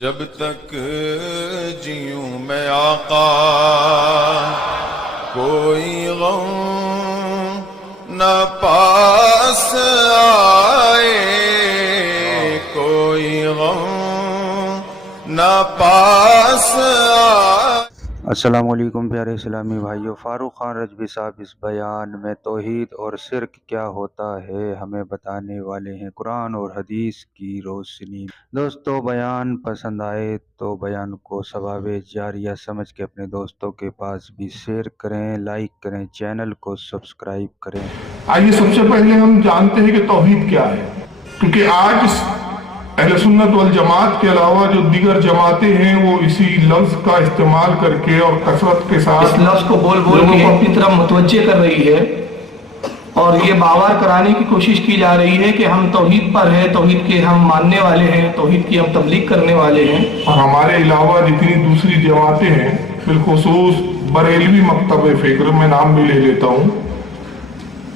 جب تک جیوں میں آقا کوئی غم نہ پاس آئے، کوئی غم نہ پاس آئے۔ السلام علیکم پیارے اسلامی بھائیو، فاروق خان رجوی صاحب اس بیان میں توحید اور شرک کیا ہوتا ہے ہمیں بتانے والے ہیں قرآن اور حدیث کی روشنی۔ دوستو، بیان پسند آئے تو بیان کو ثواب جاریہ سمجھ کے اپنے دوستوں کے پاس بھی شیئر کریں، لائک کریں، چینل کو سبسکرائب کریں۔ آئیے سب سے پہلے ہم جانتے ہیں کہ توحید کیا ہے، کیونکہ آج اہل سنت والجماعت کے علاوہ جو دیگر جماعتیں ہیں وہ اسی لفظ کا استعمال کر کے اور کثرت کے ساتھ اس لفظ کو بول بول کے اپنی طرف متوجہ کر رہی ہے اور یہ باور کرانے کی کوشش کی جا رہی ہے کہ ہم توحید پر ہیں، توحید کے ہم ماننے والے ہیں، توحید کی ہم تبلیغ کرنے والے ہیں۔ اور ہمارے علاوہ جتنی دوسری جماعتیں ہیں، بالخصوص بریلوی مکتب فکر، میں نام بھی لے لیتا ہوں،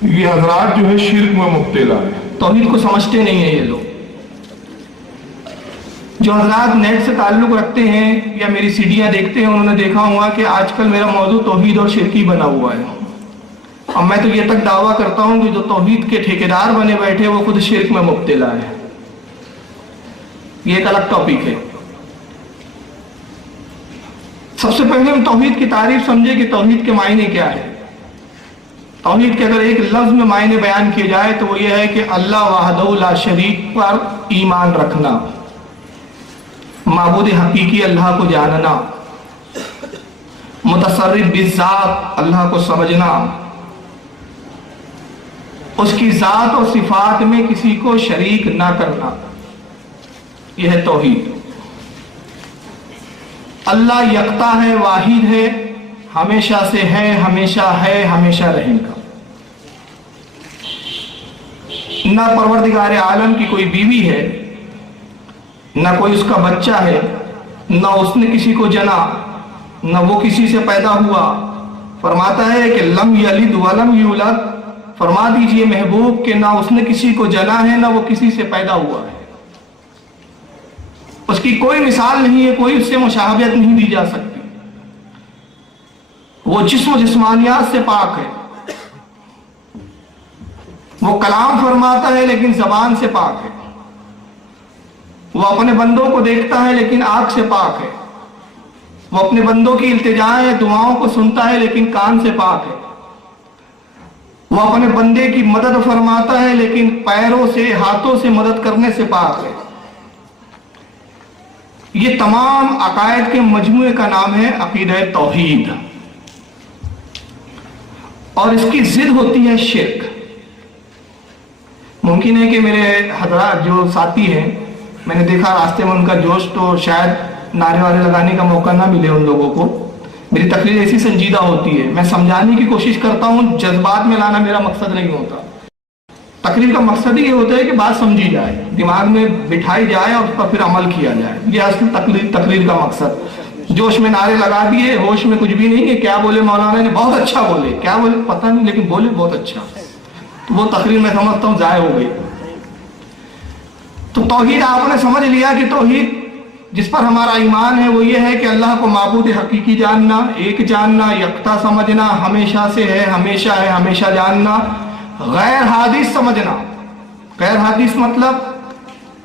یہ حضرات جو ہے شرک میں مبتلا ہے، توحید کو سمجھتے نہیں ہیں۔ یہ لوگ جو حضرات نیٹ سے تعلق رکھتے ہیں یا میری سیڈیاں دیکھتے ہیں، انہوں نے دیکھا ہوگا کہ آج کل میرا موضوع توحید اور شرکی بنا ہوا ہے، اور میں تو یہ تک دعویٰ کرتا ہوں کہ جو توحید کے ٹھیکیدار بنے بیٹھے وہ خود شرک میں مبتلا ہے۔ یہ ایک الگ ٹاپک ہے۔ سب سے پہلے ہم توحید کی تعریف سمجھے کہ توحید کے معنی کیا ہے۔ توحید کے اگر ایک لفظ میں معنی بیان کیے جائے تو وہ یہ ہے کہ اللہ وحدہ لا شریک پر ایمان رکھنا، معبود حقیقی اللہ کو جاننا، متصرف بالذات اللہ کو سمجھنا، اس کی ذات اور صفات میں کسی کو شریک نہ کرنا، یہ ہے توحید۔ اللہ یکتا ہے، واحد ہے، ہمیشہ سے ہے، ہمیشہ رہے گا۔ نہ پروردگار عالم کی کوئی بیوی ہے، نہ کوئی اس کا بچہ ہے، نہ اس نے کسی کو جنا، نہ وہ کسی سے پیدا ہوا۔ فرماتا ہے کہ لم یلد ولم یولد، فرما دیجئے محبوب کہ نہ اس نے کسی کو جنا ہے، نہ وہ کسی سے پیدا ہوا ہے۔ اس کی کوئی مثال نہیں ہے، کوئی اس سے مشابہت نہیں دی جا سکتی۔ وہ جسم و جسمانیات سے پاک ہے، وہ کلام فرماتا ہے لیکن زبان سے پاک ہے، وہ اپنے بندوں کو دیکھتا ہے لیکن آنکھ سے پاک ہے، وہ اپنے بندوں کی التجائیں دعاؤں کو سنتا ہے لیکن کان سے پاک ہے، وہ اپنے بندے کی مدد فرماتا ہے لیکن پیروں سے، ہاتھوں سے مدد کرنے سے پاک ہے۔ یہ تمام عقائد کے مجموعے کا نام ہے عقیدہ توحید، اور اس کی ضد ہوتی ہے شرک۔ ممکن ہے کہ میرے حضرات جو ساتھی ہیں، میں نے دیکھا راستے میں ان کا جوش، تو شاید نعرے وارے لگانے کا موقع نہ ملے ان لوگوں کو۔ میری تقریر ایسی سنجیدہ ہوتی ہے، میں سمجھانے کی کوشش کرتا ہوں، جذبات میں لانا میرا مقصد نہیں ہوتا۔ تقریر کا مقصد ہی یہ ہوتا ہے کہ بات سمجھی جائے، دماغ میں بٹھائی جائے اور اس پر پھر عمل کیا جائے، یہ اصل تقریر کا مقصد۔ جوش میں نعرے لگا دیے، ہوش میں کچھ بھی نہیں کہ کیا بولے مولانا نے، بہت اچھا بولے، کیا بولے پتہ نہیں لیکن بولے بہت اچھا، تو وہ تقریر میں سمجھتا ہوں ضائع ہو گئی۔ تو توحید آپ نے سمجھ لیا کہ توحید جس پر ہمارا ایمان ہے وہ یہ ہے کہ اللہ کو معبود حقیقی جاننا، ایک جاننا، یکتا سمجھنا، ہمیشہ سے ہے، ہمیشہ جاننا، غیر حادث سمجھنا۔ غیر حادث مطلب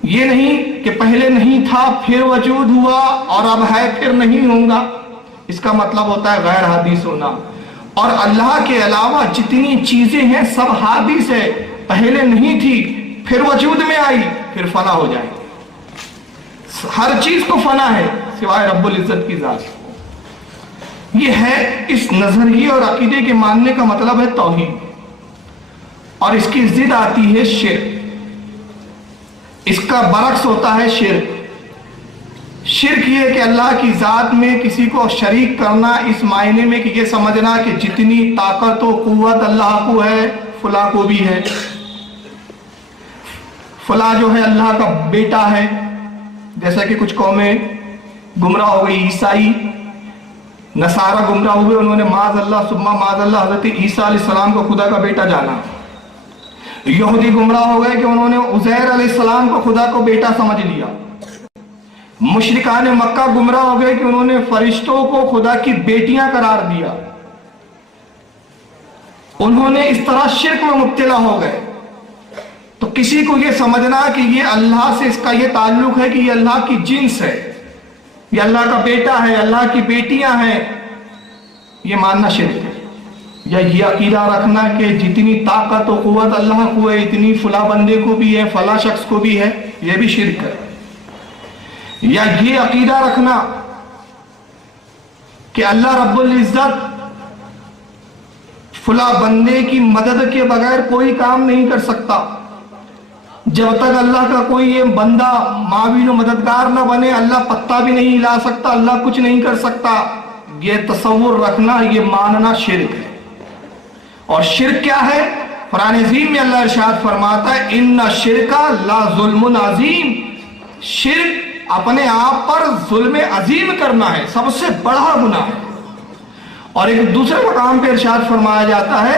یہ نہیں کہ پہلے نہیں تھا پھر وجود ہوا اور اب ہے پھر نہیں ہوگا، اس کا مطلب ہوتا ہے غیر حادث ہونا۔ اور اللہ کے علاوہ جتنی چیزیں ہیں سب حادث ہے، پہلے نہیں تھی پھر وجود میں آئی پھر فنا ہو جائے، ہر چیز کو فنا ہے سوائے رب العزت کی ذات۔ یہ ہے اس نظریے اور عقیدے کے ماننے کا مطلب ہے توحید، اور اس کی ضد آتی ہے شرک، اس کا برعکس ہوتا ہے شرک۔ شرک یہ کہ اللہ کی ذات میں کسی کو شریک کرنا، اس معنی میں کہ یہ سمجھنا کہ جتنی طاقت و قوت اللہ کو ہے فلاں کو بھی ہے، فلاں جو ہے اللہ کا بیٹا ہے، جیسا کہ کچھ قومیں گمراہ ہو گئی، عیسائی نصارہ گمراہ ہوئے، انہوں نے معاذ اللہ ثم معاذ اللہ حضرت عیسیٰ علیہ السلام کو خدا کا بیٹا جانا۔ یہودی گمراہ ہو گئے کہ انہوں نے عزیر علیہ السلام کو خدا کو بیٹا سمجھ لیا۔ मुशरिकान मक्का गुमराह हो गए कि उन्होंने फरिश्तों को खुदा की बेटियां करार दिया, उन्होंने इस तरह शिर्क में मुब्तला हो गए। तो किसी को ये समझना कि ये अल्लाह से इसका ये ताल्लुक है कि ये अल्लाह की जिन्स है, ये अल्लाह का बेटा है, अल्लाह की बेटियां हैं, ये मानना शिर्क है। या ये अकीदा रखना कि जितनी ताकत और कुव्वत अल्लाह को है इतनी फला बंदे को भी है, फला शख्स को भी है, ये भी शिर्क है। या ये अकीदा रखना कि अल्लाह रब्बुल इज्जत फला बंदे की मदद के बगैर कोई काम नहीं कर सकता, जब तक अल्लाह का कोई ये बंदा मावीन मददगार ना बने अल्लाह पत्ता भी नहीं हिला सकता, अल्लाह कुछ नहीं कर सकता। ये तसव्वुर रखना, ये मानना शिर्क है। और शिर्क क्या है? कुरान अज़ीम में अल्लाह इरशाद फरमाता है इन्ना शिरका ला ज़ुल्मुन अज़ीम, शिर्क अपने आप पर जुल्म अजीम करना है, सबसे बड़ा गुनाह है। और एक दूसरे मकाम पे इरशाद फरमाया जाता है,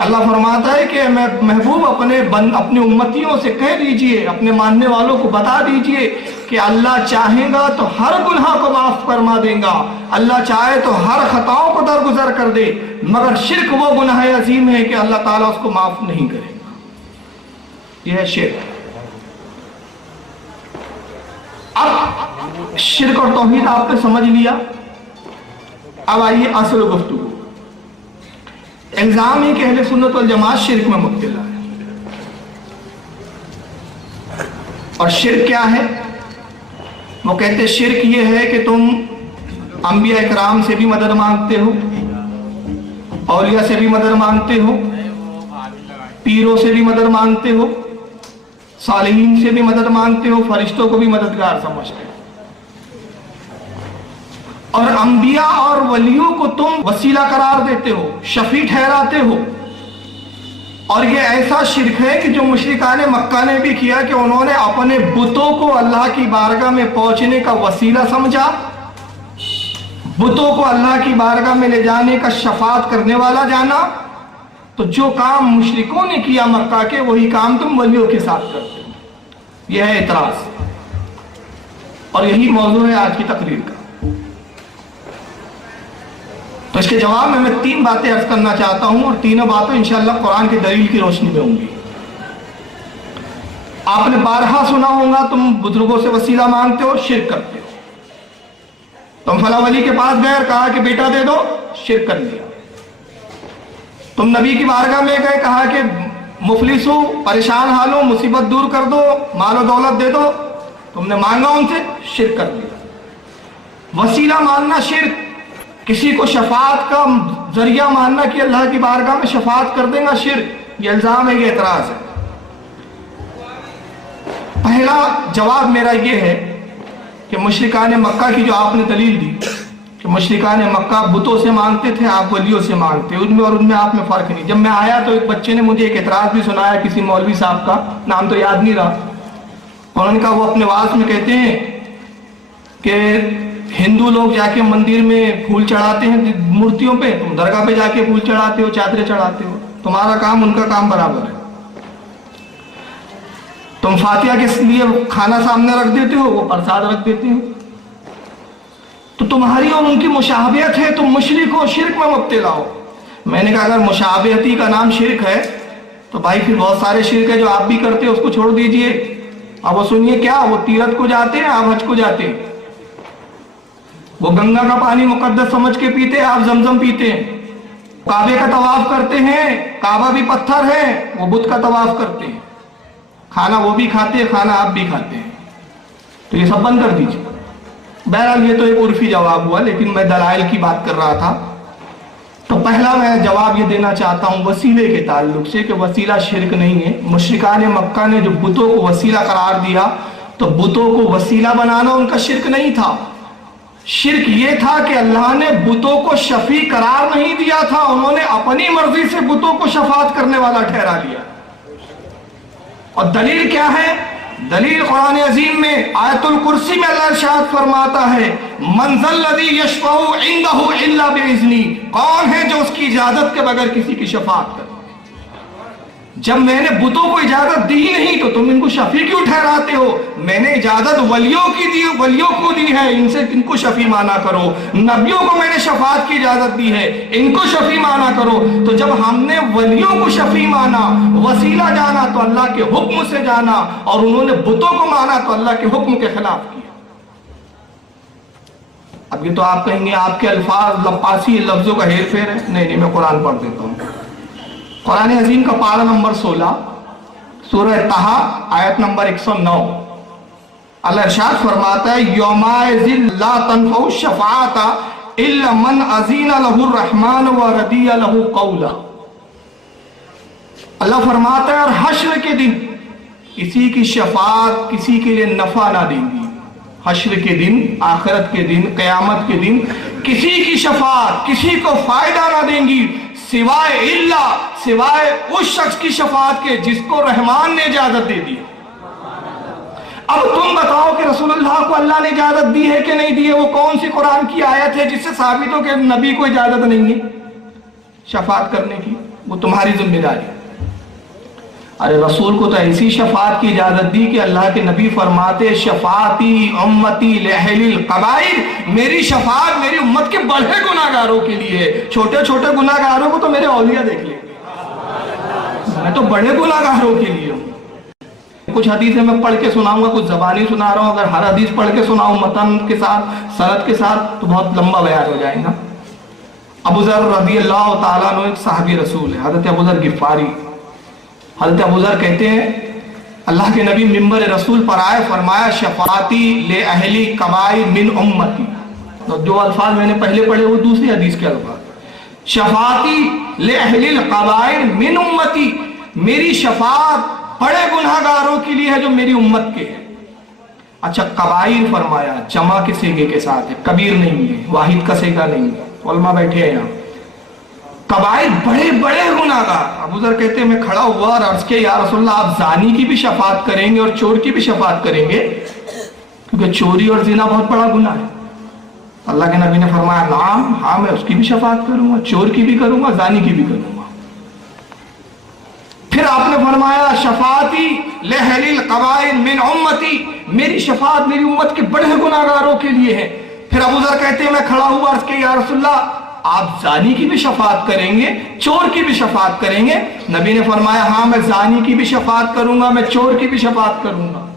अल्लाह फरमाता है कि मैं महबूब अपने उम्मतियों से कह दीजिए, अपने मानने वालों को बता दीजिए कि अल्लाह चाहेगा तो हर गुनाह को माफ फरमा देगा, अल्लाह चाहे तो हर खताओं को दरगुजर कर दे, मगर शिर्क वो गुनाह अजीम है कि अल्लाह ताला उसको माफ नहीं करेगा। यह है शिर्क। अब शिर्क और तौहीद आपने समझ लिया। अब आइए असल गुफ्तगू। इल्जाम है कि अहले सुन्नत वल जमात शिर्क में मुब्तला है। और शिर्क क्या है? वो कहते शिर्क ये है कि तुम अंबिया इकराम से भी मदद मांगते हो, औलिया से भी मदद मांगते हो, पीरों से भी मदद मांगते हो, सालिहीन से भी मदद मांगते हो, फरिश्तों को भी मददगार समझते हो, और अंबिया और वलियों को तुम वसीला करार देते हो, शफी ठहराते हो। और ये ऐसा शिर्क है कि जो मुशरिकान मक्का ने भी किया कि उन्होंने अपने बुतों को अल्लाह की बारगाह में पहुंचने का वसीला समझा, बुतों को अल्लाह की बारगाह में ले जाने का शफात करने वाला जाना। तो जो काम मुशरिकों ने किया मक्का के, वही काम तुम वलियों के साथ करते हो। यह है इतराज, और यही मौजू है आज की तकरीर का। तो इसके जवाब में मैं 3 बातें अर्ज करना चाहता हूं, और तीनों बातें इंशाअल्लाह कुरान की दलील की रोशनी में होंगी। आपने बारहा सुना होगा, तुम बुजुर्गों से वसीला मांगते हो, शिर्क करते हो। तुम फला वली के पास गए और कहा कि बेटा दे दो, शिर्क कर दिया। तुम नबी की बारगाह में गए, कहा कि मुफलिस हो, परेशान हाल हो, मुसीबत दूर कर दो, मालो दौलत दे दो, तुमने मांगा उनसे, शिर्क कर दिया। वसीला मानना शिर्क, किसी को शफात का जरिया मानना कि अल्लाह की बारगाह में शफात कर देगा, शिर्क। ये इल्जाम है, ये एतराज है। पहला जवाब मेरा ये है कि मुशरिकान मक्का की जो आपने दलील दी कि मुशरिकान मक्का बुतों से मांगते थे, आप वलियों से मांगते, उनमें और उनमें आप में फर्क नहीं। जब मैं आया तो एक बच्चे ने मुझे एक एतराज भी सुनाया, किसी मौलवी साहब का, नाम तो याद नहीं रहा। उन्होंने कहा, वो अपने वाज में कहते हैं कि हिंदू लोग जाके मंदिर में फूल चढ़ाते हैं मूर्तियों पे, तुम दरगाह पे जाके फूल चढ़ाते हो, चादरें चढ़ाते हो, तुम्हारा काम उनका काम बराबर है। तुम फातिहा के लिए खाना सामने रख देते हो, वो प्रसाद रख देते हो। तो तुम्हारी और उनकी मुशाबियत है, तुम मुशरिक हो, शिर्क में मुब्तला हो। मैंने कहा अगर मुशाबियती का नाम शिर्क है तो भाई फिर बहुत सारे शिर्क है जो आप भी करते हो, उसको छोड़ दीजिए। अब वो सुनिए, क्या वो तीरथ को जाते हैं, आप हज को जाते हैं। वो गंगा का पानी मुकद्दस समझ के पीते हैं, आप जमजम पीते हैं। काबे का तवाफ करते हैं, काबा भी पत्थर है, वो बुत का तवाफ करते हैं। खाना वो भी खाते हैं, खाना आप भी खाते हैं। तो ये सब बंद कर दीजिए। बहरहाल ये तो एक उर्फी जवाब हुआ, लेकिन मैं दलाइल की बात कर रहा था। तो पहला मैं जवाब ये देना चाहता हूँ वसीले के ताल्लुक से कि वसीला शिर्क नहीं है। मुशरिकान मक्का ने जो बुतों को वसीला करार दिया, तो बुतों को वसीला बनाना उनका शिर्क नहीं था। शिर्क ये था कि अल्लाह ने बुतों को शफी करार नहीं दिया था, उन्होंने अपनी मर्जी से बुतों को शफात करने वाला ठहरा लिया। और दलील क्या है? दलील कुरान अजीम में आयतुल कुर्सी में अल्लाह इरशाद फरमाता है, मंज़ल्लज़ी यशफ़उ इंदहु इल्ला बिइज़्नी, कौन है जो उसकी इजाजत के बगैर किसी की शफात करे। जब मैंने बुतों को इजाजत दी ही नहीं तो तुम इनको शफी क्यों ठहराते हो? मैंने इजाजत वलियों को दी है, इनसे इनको शफी माना करो। नबियों को मैंने शफात की इजाजत दी है, इनको शफी माना करो। तो जब हमने वलियों को शफी माना, वसीला जाना तो अल्लाह के हुक्म से जाना, और उन्होंने बुतों को माना तो अल्लाह के हुक्म के खिलाफ किया। अब ये तो आप कहेंगे आपके अल्फाज लपासी लफ्जों का हेर फेर है। नहीं, मैं कुरान पढ़ देता हूँ। कुरान अजीम का पारा नंबर 16 सूरह तहा आयत नंबर 109, अल्लाह इरशाद फरमाता है यौमाइज़िन ला तनफ़उ शफ़ाअता इल्ला मन अज़ीना लहु रहमान व रदिया लहु क़ौला। अल्लाह फरमाता है और हश्र के दिन किसी की शफाअत किसी के लिए नफा ना देंगी। हश्र के दिन, आखिरत के दिन, क़यामत के दिन किसी की शफाअत किसी को फायदा ना देंगी सिवाय उस शख्स की शफाअत के जिसको रहमान ने इजाजत दे दी। अब तुम बताओ कि रसूलुल्लाह को अल्लाह ने इजाजत दी है कि नहीं दी है? वो कौन सी कुरान की आयत है जिससे साबित हो कि नबी को इजाजत नहीं है शफाअत करने की? वो तुम्हारी जिम्मेदारी। अरे रसूल को तो ऐसी शफाअत की इजाजत दी कि अल्लाह के नबी फरमाते शफाअती उम्मती लिअहलिल कबाइर, मेरी शफाअत मेरी उम्मत के बड़े गुनाहगारों के लिए है। छोटे छोटे गुनाहगारों को तो मेरे औलिया देख लेंगे, मैं तो बड़े गुनाहगारों के लिए हूँ। कुछ हदीसें मैं पढ़ के सुनाऊंगा, कुछ ज़बानी सुना रहा हूँ। अगर हर हदीस पढ़ के सुनाऊं मतन के साथ, सनद के साथ, तो बहुत लंबा बयान हो जाएगा। अबू ज़र रज़ी अल्लाह ताला अन्हु एक सहाबी रसूल है, हज़रत अबू ज़र गिफ़ारी। हज़रत अबू ज़र कहते हैं अल्लाह के नबी मिंबर रसूल पर आए, फरमाया शफ़ाअती ले अहली कबाइर मिन उम्मती। तो जो अल्फाज मैंने पहले पढ़े वो दूसरी हदीस के अल्फाज। शफ़ाअती ले अहलिल कबाइर मिन उम्मती, मेरी शफ़ाअत बड़े गुनाहगारों के लिए है जो मेरी उम्मत के हैं। अच्छा, कबाइर फरमाया जमा के सेगे के साथ है, कबीर नहीं है, वाहिद का सेगा नहीं है। उलमा बैठे हैं यहाँ। कबाइर बड़े बड़े गुनाहगार। अबू ज़र कहते हैं मैं खड़ा हुआ और अर्ज़ किया या रसूलल्लाह आप जानी की भी शफाअत करेंगे और चोर की भी शफाअत करेंगे? क्योंकि चोरी और जिना बहुत बड़ा गुनाह है। अल्लाह के नबी ने फरमाया नाम, हाँ मैं उसकी भी शफाअत करूंगा, चोर की भी करूंगा, जानी की भी करूंगा। फिर आपने फरमाया शफाअती लिअहलिल कबाइर मिन उम्मती, मेरी शफाअत मेरी उम्मत के बड़े गुनाहगारों के लिए है। फिर अबू ज़र कहते हैं मैं खड़ा हुआ अर्ज़ किया या रसूलल्लाह आप जानी की भी शफाअत करेंगे, चोर की भी शफाअत करेंगे? नबी ने फरमाया हाँ मैं जानी की भी शफाअत करूंगा, मैं चोर की भी शफाअत करूंगा।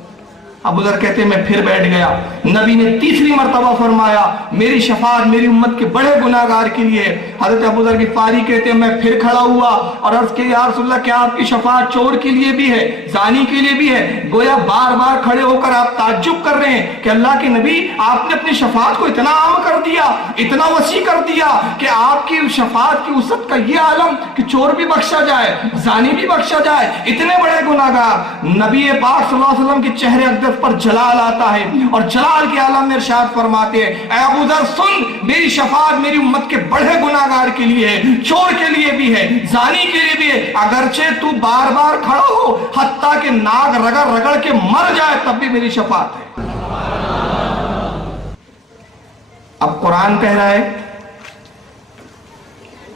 अबू ज़र कहते हैं मैं फिर बैठ गया। नबी ने तीसरी मर्तबा फरमाया मेरी शफाअत मेरी उम्मत के बड़े गुनाहगार के लिए। हज़रत अबू ज़र गिफ़ारी कहते हैं मैं फिर खड़ा हुआ और अर्ज़ किया या रसूलल्लाह क्या आपकी शफाअत चोर के लिए भी है, जानी के लिए भी है? गोया बार बार खड़े होकर आप ताज्जुब कर रहे हैं कि अल्लाह के नबी आपने अपनी शफाअत को इतना आम कर दिया, इतना वसी कर दिया कि आपकी शफाअत की वसअत का ये आलम कि चोर भी बख्शा जाए, जानी भी बख्शा जाए, इतने बड़े गुनाहगार। नबी पाक सल्लल्लाहु अलैहि वसल्लम के चेहरे अक़दस पर जलाल आता है और जलाल के आलम में इरशाद फरमाते हैं ऐ अबू ज़र सुन, मेरी शफाअत मेरी उम्मत के बड़े गुनाहगार के लिए है, चोर के लिए भी है, जानी के लिए भी है। अगरचे तू बार बार खड़ा हो, हत्ता के नाक रगड़ रगड़ के मर जाए, तब भी मेरी शफाअत है। अब कुरान कह रहा है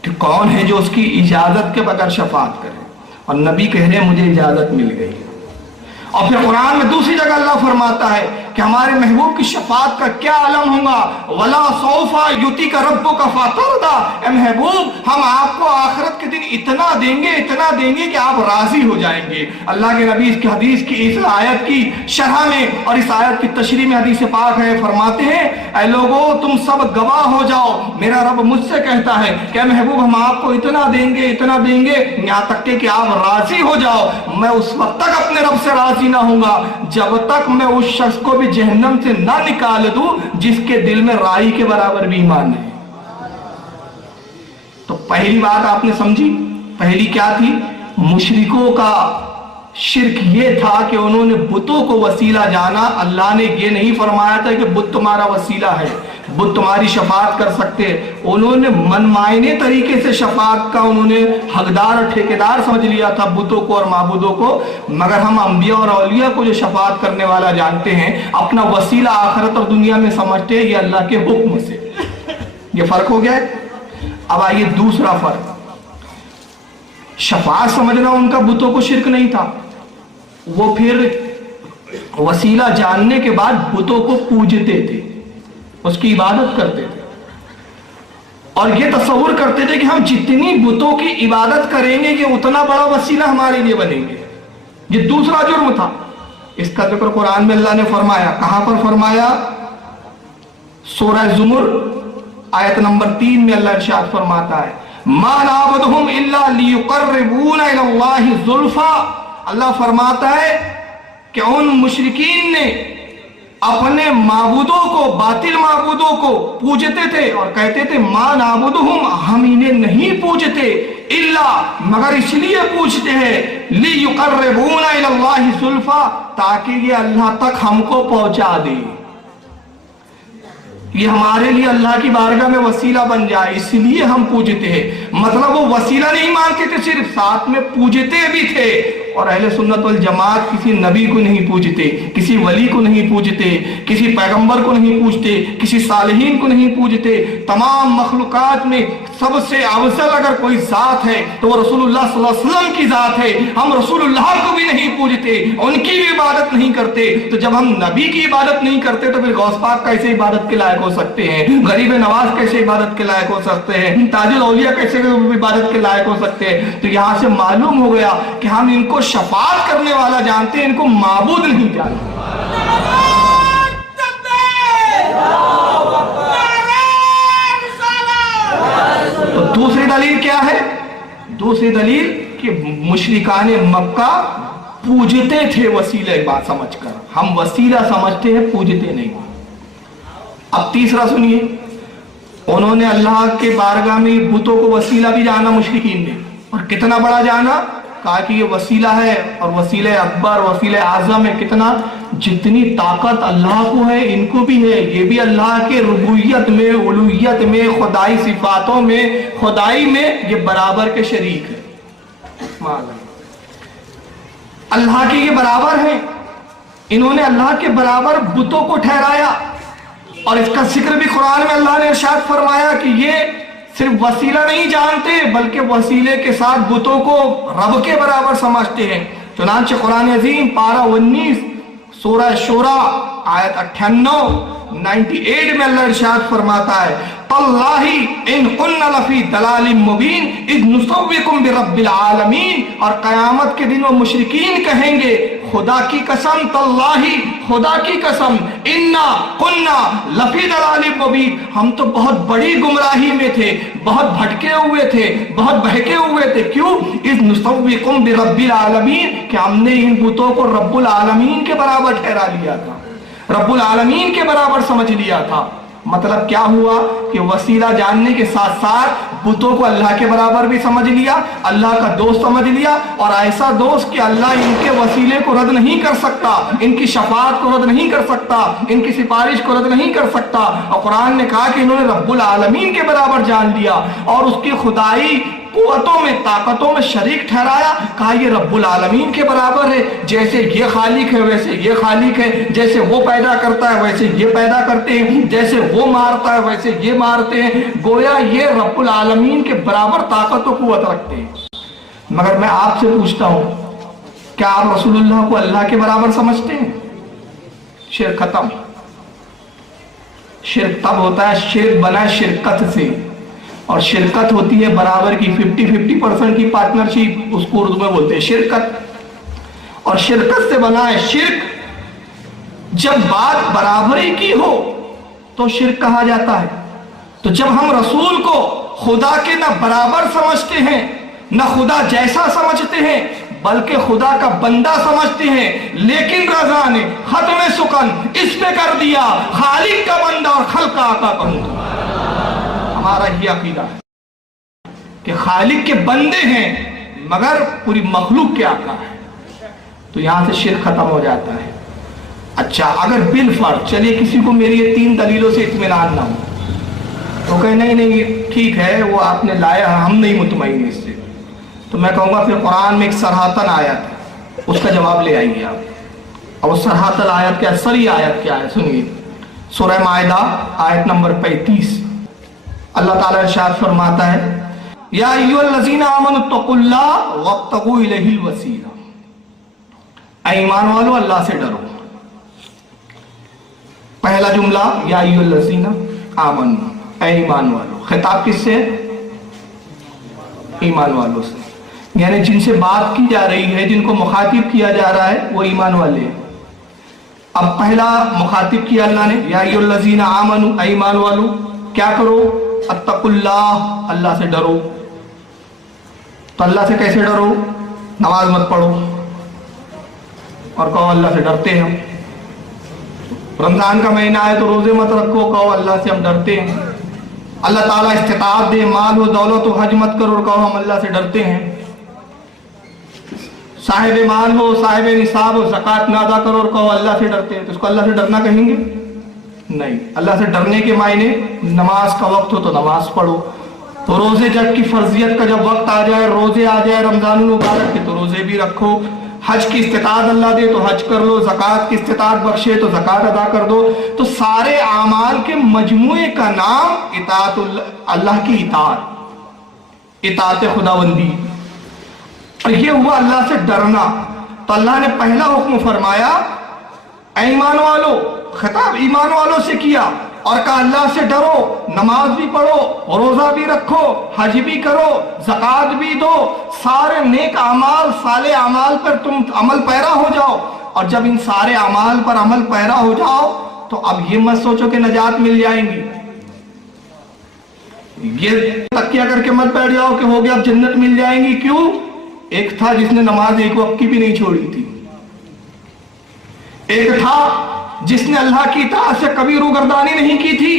कि कौन है जो उसकी इजाजत के बगैर शफाअत करे, और नबी कह रहे हैं मुझे इजाजत मिल गई। और फिर कुरान में दूसरी जगह अल्लाह फरमाता है कि हमारे महबूब की शफाअत का क्या आलम होगा, वला सौफा युती का रब्बो का फातरदा, ए महबूब हम आपको आखिरत के दिन इतना देंगे कि आप राजी हो जाएंगे। अल्लाह के नबी इसकी हदीस की इस आयत की शरह में और इस आयत की तशरीह में हदीस पाक है, फरमाते हैं ऐ लोगों तुम सब गवाह हो जाओ, मेरा रब मुझसे कहता है कि महबूब हम आपको इतना देंगे यहाँ तक कि आप राजी हो जाओ। मैं उस वक्त तक अपने रब से राजी ना होगा जब तक मैं उस शख्स को भी जहन्नम से ना निकाल दूं जिसके दिल में राई के बराबर भी ईमान है। तो पहली बात आपने समझी, पहली क्या थी? मुशरिकों का शिर्क ये था कि उन्होंने बुतों को वसीला जाना। अल्लाह ने ये नहीं फरमाया था कि बुत तुम्हारा वसीला है, बुत तुम्हारी शफाअत कर सकते। उन्होंने मनमायने तरीके से शफाअत का उन्होंने हकदार और ठेकेदार समझ लिया था बुतों को और माबूदों को। मगर हम अंबिया और औलिया को जो शफाअत करने वाला जानते हैं, अपना वसीला आखिरत और दुनिया में समझते हैं ये अल्लाह के हुक्म से। ये फर्क हो गया। अब आइए दूसरा फर्क, शफाअत समझना उनका बुतों को शिरक नहीं था। वो फिर वसीला जानने के बाद बुतों को पूजते थे, उसकी इबादत करते थे और ये तस्वुर करते थे कि हम जितनी बुतों की इबादत करेंगे ये उतना बड़ा वसीला हमारे लिए बनेंगे। ये दूसरा जुर्म था। इसका जिक्र कुरान में अल्लाह ने फरमाया। कहां पर फरमाया? सूरह ज़ुमर आयत नंबर 3 में अल्लाह इरशाद फरमाता है, मा नअबुदुहुम इल्ला लियुक़र्रिबूना इलल्लाहि ज़ुल्फ़ा। अल्लाह फरमाता है कि उन मुशरिकीन ने अपने माबूदों को, बातिल माबूदों को पूजते थे और कहते थे मा नअबुदुहुम, हम इन्हें नहीं पूजते, इल्ला, मगर इसलिए पूछते हैं, लियुक़र्रिबूना इलल्लाहि ज़ुल्फ़ा, ताकि ये अल्लाह तक हमको पहुंचा दे, ये हमारे लिए अल्लाह की बारगाह में वसीला बन जाए, इसलिए हम पूजते हैं। मतलब वो वसीला नहीं मानते थे, सिर्फ साथ में पूजते भी थे। और अहले सुन्नत वल जमात किसी नबी को नहीं पूजते, किसी वली को नहीं पूजते, किसी पैगंबर को नहीं पूजते, किसी सालिहीन को नहीं पूजते। तमाम मखलूकात में सबसे अफजल अगर कोई जात है तो वो रसूलुल्लाह सल्लल्लाहु अलैहि वसल्लम की जात है। हम रसूलुल्लाह को भी नहीं पूजते, उनकी भी इबादत नहीं करते। तो जब हम नबी की इबादत नहीं करते तो फिर गौस पाक कैसे इबादत के लायक हो सकते हैं? गरीब नवाज कैसे इबादत के लायक हो सकते हैं? ताजुल औलिया कैसे इबादत के लायक हो सकते हैं? तो यहां से मालूम हो गया कि हम इनको शफाअत करने वाला जानते हैं, इनको माबूद नहीं जानते। तो दूसरी दलील क्या है? दूसरी दलील कि मुशरिकाने मक्का पूजते थे वसीला बात समझकर। हम वसीला समझते हैं, पूजते नहीं। अब तीसरा सुनिए, उन्होंने अल्लाह के बारगाह में बुतों को वसीला भी जाना मुशरिकीन ने, और कितना बड़ा जाना। कहा कि ये वसीला है और वसीला अकबर, वसीला आजम है। कितना? जितनी ताकत अल्लाह को है इनको भी है। ये भी अल्लाह के रुबूयत में, उलूहियत में, खुदाई सिफातों में, खुदाई में ये बराबर के शरीक है। अल्लाह के ये बराबर है। इन्होंने अल्लाह के बराबर बुतों को ठहराया और इसका जिक्र भी कुरान में अल्लाह ने इरशाद फरमाया कि ये सिर्फ वसीला नहीं जानते बल्कि वसीले के साथ बुतों को रब के बराबर समझते हैं। चुनांचे कुरान अजीम पारा 19 सूरह शूरा आयत 98 में अल्लाह इरशाद फरमाता है, तल्लाही इन कुन्ना लफी दलालिम मुबीन इज़ नुसव्विकुम बिरब्बिल आलमीन। और कयामत के दिन वो मुशरिकीन कहेंगे, खुदा की कसम, तल्लाही, खुदा की कसम, इन्ना कुन्ना लफी दलालिम मुबीन, हम तो बहुत बड़ी गुमराही में थे, बहुत भटके हुए थे, बहुत बहके हुए थे। क्यों? इज़ नुसव्विकुम बिरब्बिल आलमीन, कि हमने इन बुतों को रब्बुल आलमीन के बराबर ठहरा लिया था, रब्बुल आलमीन के बराबर समझ लिया था। मतलब क्या हुआ कि वसीला जानने के साथ साथ बुतों को अल्लाह के बराबर भी समझ लिया, अल्लाह का दोस्त समझ लिया, और ऐसा दोस्त कि अल्लाह इनके वसीले को रद्द नहीं कर सकता, इनकी शफाअत को रद्द नहीं कर सकता, इनकी सिफारिश को रद्द नहीं कर सकता। और कुरान ने कहा कि इन्होंने रब्बुल आलमीन के बराबर जान लिया और उसकी खुदाई कुव्वतों में, ताकतों में शरीक ठहराया। कहा ये रब्बुल आलमीन के बराबर है, जैसे ये खालिक है वैसे ये खालिक है, जैसे वो पैदा करता है वैसे ये पैदा करते हैं, जैसे वो मारता है वैसे ये मारते हैं। गोया ये रब्बुल आलमीन के बराबर ताकत और कुव्वत रखते हैं। मगर मैं आपसे पूछता हूं, क्या आप रसूलुल्लाह को अल्लाह के बराबर समझते हैं? शिर्क खत्म। शिर्क तब होता है, शिर्क बना शिरकत से, और शिरकत होती है बराबर की 50-50% की पार्टनरशिप, उसको उर्दू में बोलते हैं शिरकत। और शिरकत से बना है शिर्क। जब बात बराबरी की हो तो शिर्क कहा जाता है। तो जब हम रसूल को खुदा के ना बराबर समझते हैं, ना खुदा जैसा समझते हैं, बल्कि खुदा का बंदा समझते हैं, लेकिन रजा ने खत्म सुकन इस पे कर दिया, खालिक का बंदा और खल्का का बंदा। हमारा ये अकीदा है कि खालिक के बंदे हैं मगर पूरी मखलूक के आका है। तो यहां से शिर्क खत्म हो जाता है। अच्छा, अगर बिल फर्ज चलिए किसी को मेरी ये 3 दलीलों से इत्मीनान ना हो तो कहे नहीं ठीक है वो आपने लाया, हम नहीं मुतमईन इससे, तो मैं कहूंगा फिर कुरान में एक सरहातन आयत है, उसका जवाब ले आइए आप। और सरहातन आयत क्या, सरी आयत क्या है सुनिए। सूरह माइदा आयत नंबर 35 अल्लाह ताला इरशाद फरमाता है, या अय्युहल्लज़ीना आमनु तक़ुल्लाह वब्तगू इलैहिल वसीला, ऐ ईमान वालों अल्लाह से डरो। पहला जुमला या अय्युहल्लज़ीना आमनु, ऐ ईमान वालों, खिताब किससे? ईमान वालों से, यानी जिनसे बात की जा रही है, जिनको मुखातिब किया जा रहा है वो ईमान वाले हैं। अब पहला मुखातिब किया अल्लाह ने, या अय्युहल्लज़ीना आमनु, ऐ ईमान वालों क्या करो? अत्तकुल्लाह, अल्लाह से डरो। तो अल्लाह से कैसे डरो? नमाज मत पढ़ो और कहो अल्लाह से डरते हैं हम। रमजान का महीना है तो रोजे मत रखो, कहो अल्लाह से हम डरते हैं। अल्लाह ताला इस्तिताअत दे, माल हो दौलत हो, हज मत करो और कहो हम अल्लाह से डरते हैं। साहिब माल हो, साहिब निसाब हो, ज़कात ना अदा करो और कहो अल्लाह से डरते हैं, तो इसको अल्लाह से डरना कहेंगे? नहीं। अल्लाह से डरने के मायने नमाज का वक्त हो तो नमाज पढ़ो, तो रोजे जब की फर्जियत का जब वक्त आ जाए, रोजे आ जाए रमजान मुबारक के, तो रोजे भी रखो। हज की इस्तिताअत अल्लाह दे तो हज कर लो, ज़कात की इस्तिताअत बख्शे तो ज़कात अदा कर दो। तो सारे आमाल के मजमुए का नाम इताअत, अल्लाह की इताअत, इताअत खुदाबंदी, और ये हुआ अल्लाह से डरना। तो अल्लाह ने पहला हुक्म फरमाया ऐ ईमान वालों, खिताब ईमान वालों से किया और कहा अल्लाह से डरो, नमाज भी पढ़ो, रोजा भी रखो, हज भी करो, ज़कात भी दो, सारे नेक अमाल, साले अमाल पर तुम अमल पैरा हो जाओ। और जब इन सारे अमाल पर अमल पैरा हो जाओ तो अब ये मत सोचो कि नजात मिल जाएंगी, ये तकिया करके मत बैठ जाओ कि हो गया अब जन्नत मिल जाएंगी। क्यों? एक था जिसने नमाज एक वक्त की भी नहीं छोड़ी थी, एक था जिसने अल्लाह की इताअत से कभी रूगर्दानी नहीं की थी,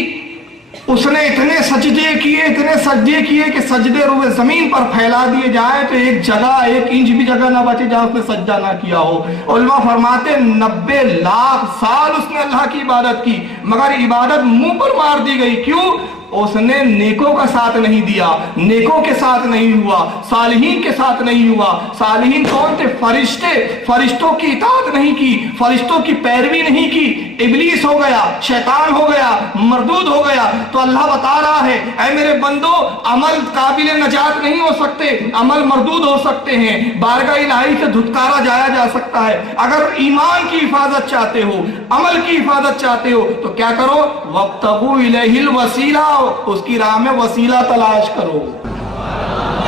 उसने इतने सजदे किए, इतने सजदे किए कि सजदे रुए जमीन पर फैला दिए जाए तो एक जगह, एक इंच भी जगह ना बचे जहां उसने सजदा ना किया हो। उलमा फरमाते 90 लाख साल उसने अल्लाह की इबादत की, मगर इबादत मुंह पर मार दी गई। क्यों? उसने नेकों का साथ नहीं दिया, नेकों के साथ नहीं हुआ, सालिहीन के साथ नहीं हुआ। सालिहीन कौन थे? फरिश्ते। फरिश्तों की इताअत नहीं की, फरिश्तों की पैरवी नहीं की, इब्लीस हो गया, शैतान हो गया, मरदूद हो गया। तो अल्लाह बता रहा है ऐ मेरे बंदो, अमल काबिल नजात नहीं हो सकते, अमल मरदूद हो सकते हैं, बारगाह इलाही से धुतकारा जाया जा सकता है। अगर ईमान की हिफाजत चाहते हो, अमल की हिफाजत चाहते हो तो क्या करो? वब्तगू इलैहिल वसीला, उसकी राह में वसीला तलाश करो,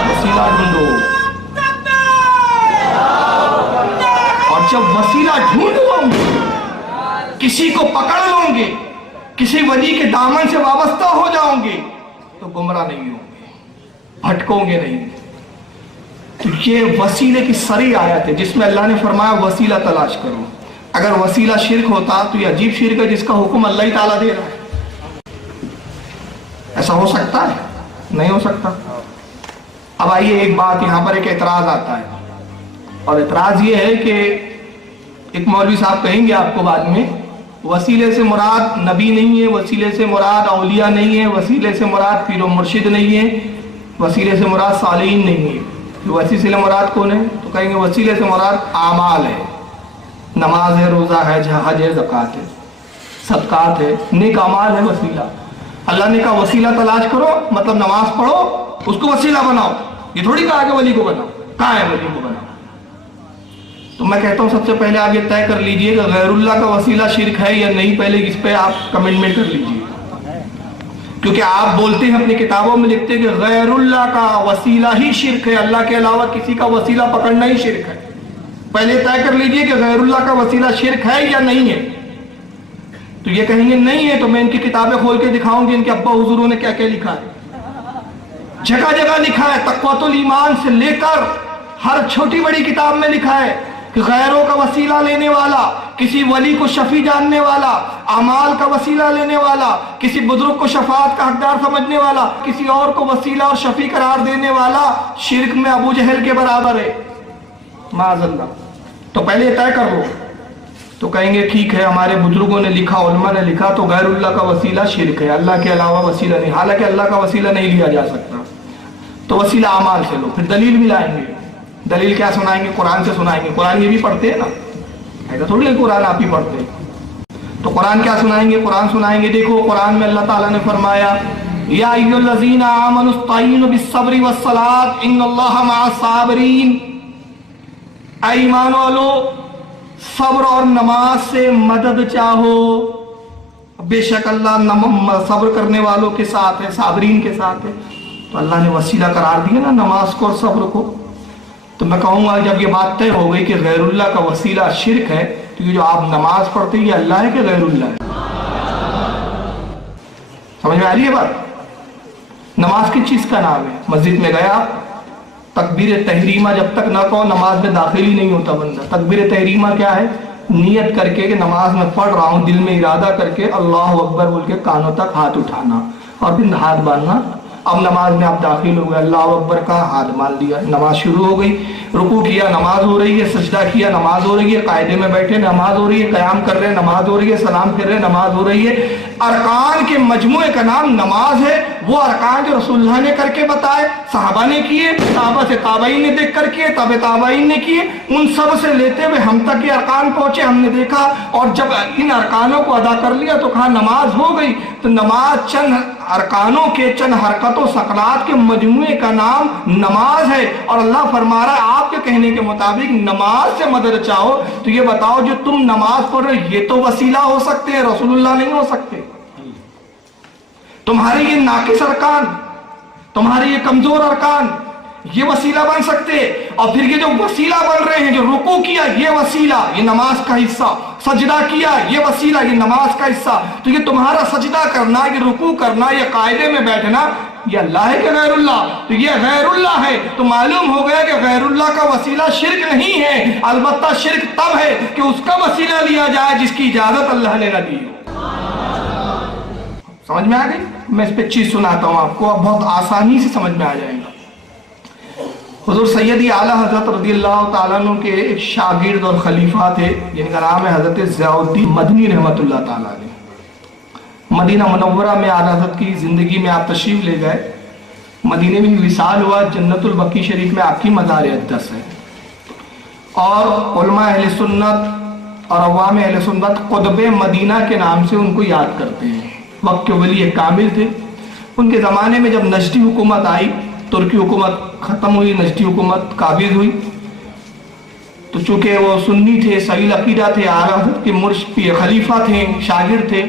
वसीला ढूंढो। और जब वसीला ढूंढ लोगे, किसी को पकड़ लोगे, किसी वली के दामन से वाबस्ता हो जाओगे तो गुमराह नहीं होंगे, भटकोगे नहीं। तो ये वसीले की सरी आयत है जिसमें अल्लाह ने फरमाया वसीला तलाश करो। अगर वसीला शिर्क होता तो ये अजीब शिर्क है जिसका हुक्म अल्लाह ही ताला दे रहा है। ऐसा हो सकता है? नहीं हो सकता। अब आइए एक बात, यहां पर एक एतराज आता है, और एतराज ये है कि एक मौलवी साहब कहेंगे आपको बाद में, वसीले से मुराद नबी नहीं है, वसीले से मुराद औलिया नहीं है, वसीले से मुराद पीर मुर्शिद नहीं है, वसीले से मुराद सालिहीन नहीं है। तो वसीले से मुराद कौन है? तो कहेंगे वसीले से मुराद आमाल है, नमाज है, रोजा है, हज है, ज़कात है, सदकात है, नेक अमाल है वसीला। अल्लाह ने कहा वसीला तलाश करो, मतलब नमाज पढ़ो, उसको वसीला बनाओ। ये थोड़ी कहा कि वली को बनाओ, कहाँ है वली को बनाओ? तो मैं कहता हूँ सबसे पहले आप ये तय कर लीजिए कि गैरुल्लाह का वसीला शिर्क है या नहीं, पहले इस पे आप कमिटमेंट कर लीजिए। क्योंकि आप बोलते हैं, अपनी किताबों में लिखते हैं कि गैरुल्लाह का वसीला ही शिर्क है, अल्लाह के अलावा किसी का वसीला पकड़ना ही शिर्क है। पहले तय कर लीजिए कि गैरुल्लाह का वसीला शिर्क है या नहीं है। तो ये कहेंगे नहीं है, तो मैं इनकी किताबें खोल के दिखाऊंगी इनके अब्बा हुजूरों ने क्या क्या लिखा है। जगह जगह लिखा है, तक़वातुल ईमान से लेकर हर छोटी बड़ी किताब में लिखा है कि गैरों का वसीला लेने वाला, किसी वली को शफी जानने वाला, अमाल का वसीला लेने वाला, किसी बुजुर्ग को शफाअत का हकदार समझने वाला, किसी और को वसीला और शफी करार देने वाला, शिर्क में अबू जहल के बराबर है, माज़अल्लाह। तो पहले तय कर लो। तो कहेंगे ठीक है, हमारे बुजुर्गों ने लिखा, उलमा ने लिखा, तो गैरुल्लाह का वसीला शिर्क है, अल्लाह के अलावा वसीला नहीं। हालांकि अल्लाह का वसीला नहीं लिया जा सकता, तो वसीला अमाल से लो। फिर दलील भी लाएंगे। दलील क्या सुनाएंगे? कुरान से सुनाएंगे। कुरान ये भी पढ़ते हैं ना, ऐसा थोड़ी है कुरान आप ही पढ़ते हैं। तो कुरान क्या सुनाएंगे? कुरान सुनाएंगे। देखो कुरान में अल्लाह ताला ने फरमाया या अय्युहल्लज़ीना आमनु इस्तईनु बिस्सब्रि वस्सलात इन्नल्लाहा मअस साबिरीन। ऐ ईमान वालो, सब्र और नमाज से मदद चाहो, बेशक अल्लाह सब्र करने वालों के साथ है, साबरीन के साथ है। तो अल्लाह ने वसीला करार दिया ना नमाज को और सब्र को। तो मैं कहूँगा जब ये बात तय हो गई कि गैरुल्लाह का वसीला शिरक है, तो ये जो आप नमाज पढ़ते हैं ये अल्लाह है कि गैरुल्लाह है? समझ में आ रही है बात? नमाज किस चीज का नाम है? मस्जिद में गया, तकबीर तहरीमा जब तक ना कहो नमाज में दाखिल ही नहीं होता बंदा। तकबीर तहरीमा क्या है? नियत करके कि नमाज में पढ़ रहा हूँ, दिल में इरादा करके अल्लाह अकबर बोल के कानों तक हाथ उठाना और फिर हाथ बांधना। अब नमाज में आप दाखिल हो गए, अल्लाह अकबर का हाथ बांध दिया, नमाज शुरू हो गई। रुकू किया, नमाज हो रही है। सजदा किया, नमाज हो रही है। कायदे में बैठे, नमाज हो रही है। क़याम कर रहे हैं, नमाज हो रही है। सलाम फिर रहे, नमाज हो रही है। अरकान के मजमूए का नाम नमाज है। वो अरकान जो रसूलुल्लाह ने करके बताए, सहाबा ने किए, सहाबा से ताबईन ने देख कर किए, तबे ताबईन ने किए, उन सब से लेते हुए हम तक ये अरकान पहुंचे, हमने देखा। और जब इन अरकानों को अदा कर लिया तो कहा नमाज हो गई। तो नमाज चंद अरकानों के, चंद हरकतों सकलात के मजमूए का नाम नमाज है। और अल्लाह फरमा रहा है आपके कहने के मुताबिक नमाज से मदद चाहो। तो ये बताओ जो तुम नमाज पढ़ रहे ये तो वसीला हो सकते हैं, रसूलुल्लाह नहीं हो सकते। तुम्हारे ये नाकिस अरकान, तुम्हारे ये कमजोर अरकान, ये वसीला बन सकते। और फिर ये जो वसीला बन रहे हैं, जो रुकू किया ये वसीला, ये नमाज का हिस्सा, सजदा किया ये वसीला, ये नमाज का हिस्सा। तो ये तुम्हारा सजदा करना, ये रुकू करना, ये कायदे में बैठना, ये अल्लाह है कि गैरुल्लाह? तो ये गैरुल्लाह है। तो मालूम हो गया कि गैरुल्लाह का वसीला शिर्क नहीं है। अलबत्ता शिर्क तब है कि उसका वसीला लिया जाए जिसकी इजाजत अल्लाह ने न दी। समझ में आ गई? मैं इस पे चीज सुनाता हूं आपको, अब बहुत आसानी से समझ में आ जाएगा। हुजूर सैयदी आला हजरत रज़ियल्लाहु ताला अन्हु के एक शागिर्द और खलीफा थे जिनका नाम है हजरत ज़ियाउद्दीन मदनी रहमतुल्लाह ताला अलैह। मदीना मुनव्वरा में आला हजरत की जिंदगी में आप तशरीफ ले गए। मदीने में विसाल हुआ, जन्नतुल बकी शरीफ में आपकी मज़ार अक़दस है। और उलमा अहले सुन्नत और अवाम अहले सुन्नत क़ुतब मदीना के नाम से उनको याद करते हैं। वक्त के वली कामिल थे। उनके ज़माने में जब नजदी हुकूमत आई, तुर्की हुकूमत ख़त्म हुई, नजदी हुकूमत काबिज हुई, तो चूँकि वो सुन्नी थे, सही अकीदा थे, आला हज़रत के मुर्शिद खलीफा थे, शागिर्द थे,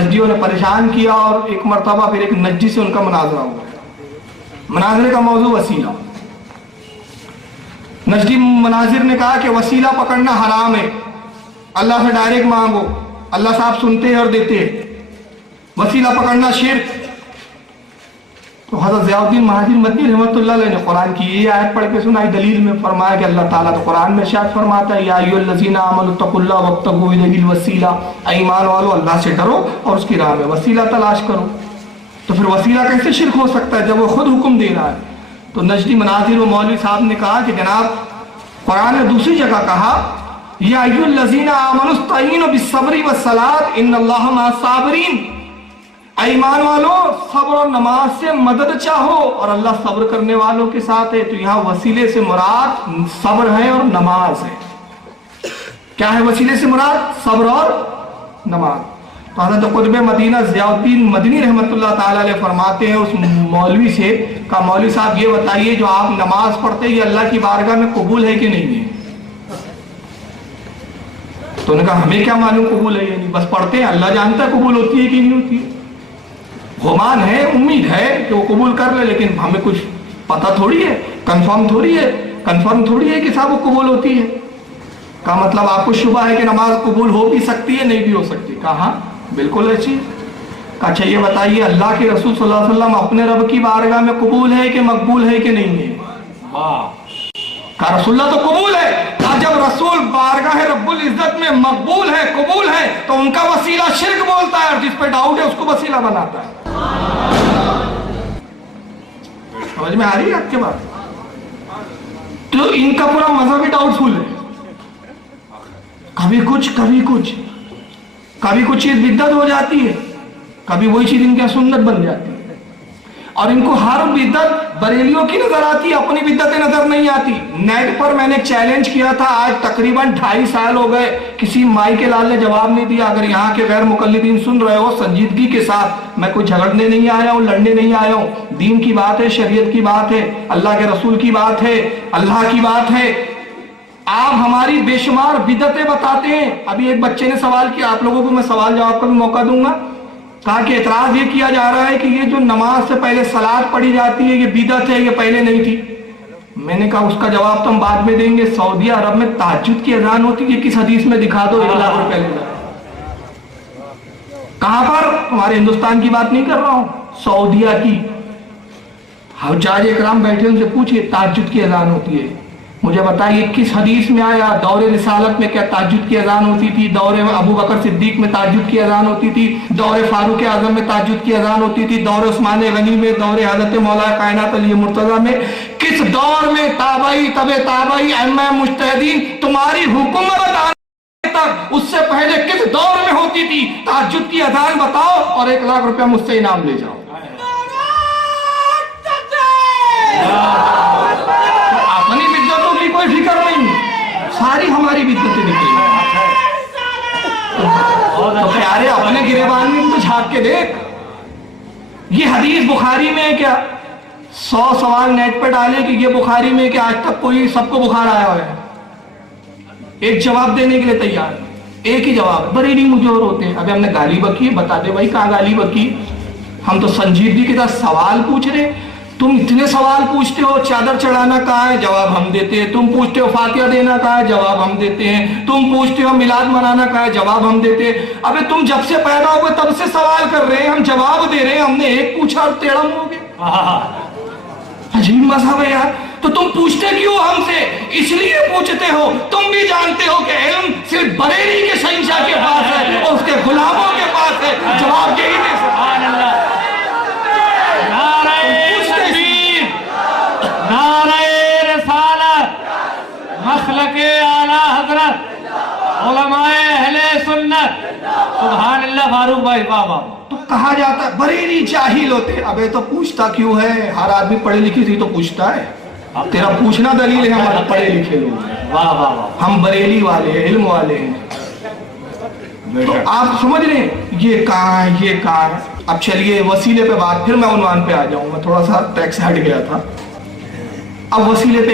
नजदियों ने परेशान किया। और एक मरतबा फिर एक नजदी से उनका मुनाजरा हुआ। मुनाजरे का मौजू वसीला। नजदी मुनाजिर ने कहा कि वसीला पकड़ना हराम है, अल्लाह से डायरेक्ट मांगो, अल्लाह साहब सुनते हैं और देते हैं, वसीला पकड़ना शिर्क। तो हज़रत ज़ियाउद्दीन महाजिर मदनी रहमतुल्लाह अलैह ने कुरान की ये आयत पढ़ के सुनाई। दलील में फरमाया कि अल्लाह ताला तो कुरान में इरशाद फरमाता है, या अय्युहल्लज़ीना आमनु तक़ुल्लाह वब्तगू इलैहिल वसीला, ईमान वालों अल्लाह से डरो और उसकी राह में वसीला तलाश करो। तो फिर वसीला कैसे शिर्क हो सकता है जब वो खुद हुक्म दे रहा है? तो नजदी मनाजिर व मौलवी साहब ने कहा कि जनाब कुरान ने दूसरी जगह कहा, या अय्युहल्लज़ीना आमनु इस्तईनु बिस्सब्रि वस्सलात इन्नल्लाहा मअस साबिरीन। ईमान वालों सब्र और नमाज से मदद चाहो और अल्लाह सब्र करने वालों के साथ है। तो यहाँ वसीले से मुराद सब्र है और नमाज है। क्या है वसीले से मुराद? सब्र और नमाज। तो हज़रत क़ुतब मदीना ज़ियाउद्दीन मदनी रहमतुल्लाह ताला अलैह फरमाते हैं उस मौलवी से, कहा मौलवी साहब ये बताइए जो आप नमाज पढ़ते हैं ये अल्लाह की बारगाह में कबूल है कि नहीं है? तो उन्होंने कहा हमें क्या मालूम कबूल है या नहीं, बस पढ़ते हैं, अल्लाह जानता है कबूल होती है कि नहीं होती है। गुमान है, उम्मीद है कि वो कबूल कर ले, लेकिन हमें कुछ पता थोड़ी है, कंफर्म थोड़ी है कि साहब वो कबूल होती है। का मतलब आपको शुबा है कि नमाज कबूल हो भी सकती है, नहीं भी हो सकती? कहा बिल्कुल ऐसी। अच्छा ये बताइए अल्लाह के रसूल सल्लल्लाहु अलैहि वसल्लम अपने रब की बारगाह में कबूल है कि मकबूल है कि नहीं है? का रसूलुल्लाह तो कबूल है। और जब रसूल बारगाह रब्बुल इज्जत में मकबूल है, कबूल है, तो उनका वसीला शिर्क बोलता है और जिस पे डाउट है उसको वसीला बनाता है। समझ में आ रही है आपके बात? तो इनका पूरा मजहब ही डाउटफुल है। कभी कुछ चीज बिद्दत हो जाती है, कभी वही चीज इनकी सुन्नत बन जाती है। اور ان کو ہر بدعت بریلیوں کی نظر آتی ہے، اپنی بدعتیں نظر نہیں آتی۔ نیٹ پر میں نے چیلنج کیا تھا، آج تقریباً 2.5 سال ہو گئے، کسی مائی کے لال نے جواب نہیں دیا۔ اگر یہاں کے غیر مقلدین سن رہے ہو، سنجیدگی کے ساتھ، میں کوئی جھگڑنے نہیں آیا ہوں، لڑنے نہیں آیا ہوں، دین کی بات ہے، شریعت کی بات ہے، اللہ کے رسول کی بات ہے، اللہ کی بات ہے۔ آپ ہماری بے شمار بدعتیں بتاتے ہیں۔ ابھی ایک بچے نے سوال کیا، آپ لوگوں کو میں سوال جواب کا بھی موقع دوں گا۔ کہا کہ اعتراض یہ کیا جا رہا ہے کہ یہ جو نماز سے پہلے صلاۃ پڑھی جاتی ہے، یہ بدعت ہے، یہ پہلے نہیں تھی۔ میں نے کہا اس کا جواب تو ہم بعد میں دیں گے۔ سعودی عرب میں تہجد کی اذان ہوتی ہے، کس حدیث میں دکھا دو، 1 لاکھ روپے لے جاؤ۔ کہاں پر؟ ہمارے ہندوستان کی بات نہیں کر رہا ہوں، سعودیہ کی۔ حجاج اکرام بیٹھے، ان سے پوچھئے تہجد کی اذان ہوتی ہے، مجھے بتائیے کس حدیث میں آیا؟ دور رسالت میں کیا تہجد کی اذان ہوتی تھی؟ دور ابو بکر صدیق میں تہجد کی اذان ہوتی تھی؟ دور فاروق اعظم میں تہجد کی اذان ہوتی تھی؟ دور عثمان غنی میں؟ دور حضرت مولا کائنات علی مرتضیٰ میں؟ کس دور میں تابعی، تبع تابعی، ائمہ مجتہدین تمہاری حکومت آنے تک، اس سے پہلے کس دور میں ہوتی تھی؟ تہجد کی اذان بتاؤ اور 1 لاکھ روپیہ مجھ سے انعام لے جاؤ۔ اپنی بدعتوں کی کوئی فکر نہیں، ساری ہماری بدعتیں نکلی۔ تو پیارے اپنے گریبان میں تو جھانک کے دیکھ، یہ حدیث بخاری میں ہے کیا؟ 100 سوال نیٹ پہ ڈالے کہ یہ بخاری میں ہے کہ آج تک کوئی سب کو بخار آیا ہوا ہے؟ ایک جواب دینے کے لیے تیار، ایک ہی جواب، بریلی مجور ہوتے ہیں۔ ابھی ہم نے گالی بکی، بتا دے بھائی کہاں گالی بکی؟ ہم تو سنجیدگی کے ساتھ سوال پوچھ رہے، تم اتنے سوال پوچھتے ہو، چادر چڑھانا کہاں ہے؟ جواب ہم دیتے ہیں۔ تم پوچھتے ہو فاتحہ دینا کہاں ہے؟ جواب ہم دیتے ہیں۔ تم پوچھتے ہو میلاد منانا کہاں ہے؟ جواب ہم دیتے ہیں۔ ابے تم جب سے پیدا ہو گئے تب سے سوال کر رہے ہیں، ہم جواب دے رہے ہیں، ہم نے ایک پوچھا اور ٹیڑھا منہ ہو گیا۔ عجیب مذہب ہے یار۔ تو تم پوچھتے کیوں ہم سے؟ اس لیے پوچھتے ہو، تم بھی جانتے ہو کہ علم صرف بریلی کے شہنشاہ کے پاس ہے اور اس کے غلاموں کے پاس ہے، جواب یہی دے سکتے۔ مسلک اعلیٰ حضرت علماء اہل سنت، سبحان اللہ۔ فاروق بھائی بابا تو کہا جاتا ہے بریلی جاہل ہوتے، ابے تو پوچھتا کیوں ہے؟ ہر آدمی پڑھے لکھی تھی تو پوچھتا ہے، تیرا پوچھنا دلیل ہے ہمارے پڑھے لکھے لوگ، واہ واہ واہ، ہم بریلی والے ہیں، علم والے ہیں۔ تو آپ سمجھ رہے ہیں یہ کہاں ہے، یہ کہاں ہے؟ اب چلیے وسیلے پہ بات، پھر میں عنوان پہ آ جاؤں، میں تھوڑا سا ٹیکس ہٹ گیا تھا۔ اب وسیلے پہ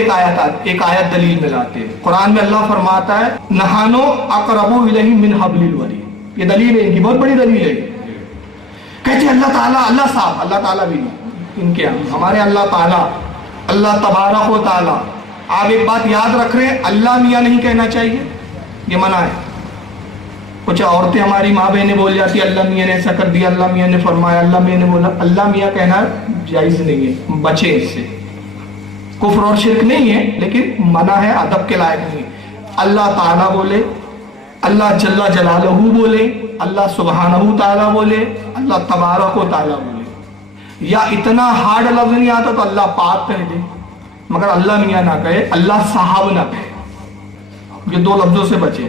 ایک آیت دلیل میں لاتے ہیں۔ قرآن میں اللہ فرماتا ہے نحنو اقرب الیہ من حبل الورید، یہ دلیل ہے، ان کی بہت بڑی دلیل ہے۔ کہتے ہیں اللہ تعالیٰ، اللہ صاحب، اللہ تعالیٰ بھی نہیں ان کے، ہمارے اللہ تعالیٰ، اللہ تبارک و تعالیٰ۔ آپ ایک بات یاد رکھ رہے ہیں، اللہ میاں نہیں کہنا چاہیے، یہ منع ہے۔ کچھ عورتیں ہماری ماں بہنیں بول جاتی ہیں اللہ میاں نے ایسا کر دیا، اللہ میاں نے فرمایا، اللہ میاں نے بولا۔ اللہ میاں کہنا جائز نہیں ہے، بچے اس سے، کفر اور شرک نہیں ہے لیکن منع ہے، ادب کے لائق نہیں۔ اللہ تعالیٰ بولے، اللہ جل جلالہ بولے، اللہ سبحانہ تعالیٰ بولے، اللہ تبارک و تعالیٰ بولے، یا اتنا ہارڈ لفظ نہیں آتا تو اللہ پاک کہہ دے، مگر اللہ میاں نہ کہے، اللہ صاحب نہ کہے، یہ 2 لفظوں سے بچے۔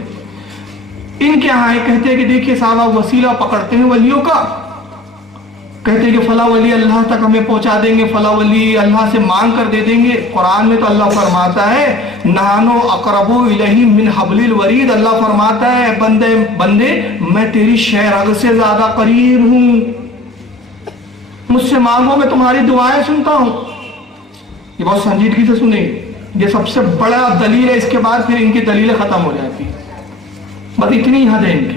ان کے ہاں کہتے ہیں کہ دیکھیے صاحب آپ وسیلہ پکڑتے ہیں ولیوں کا، کہتے ہیں کہ فلاں ولی اللہ تک ہمیں پہنچا دیں گے، فلاں ولی اللہ سے مانگ کر دے دیں گے۔ قرآن میں تو اللہ فرماتا ہے نحنو اقرب الیہ من حبل الورید، اللہ فرماتا ہے بندے میں تیری شہ رگ سے زیادہ قریب ہوں، مجھ سے مانگو میں تمہاری دعائیں سنتا ہوں۔ یہ بہت سنجیدگی سے سنیں، یہ سب سے بڑا دلیل ہے، اس کے بعد پھر ان کی دلیلیں ختم ہو جاتی، بس اتنی حد ہے ان کی۔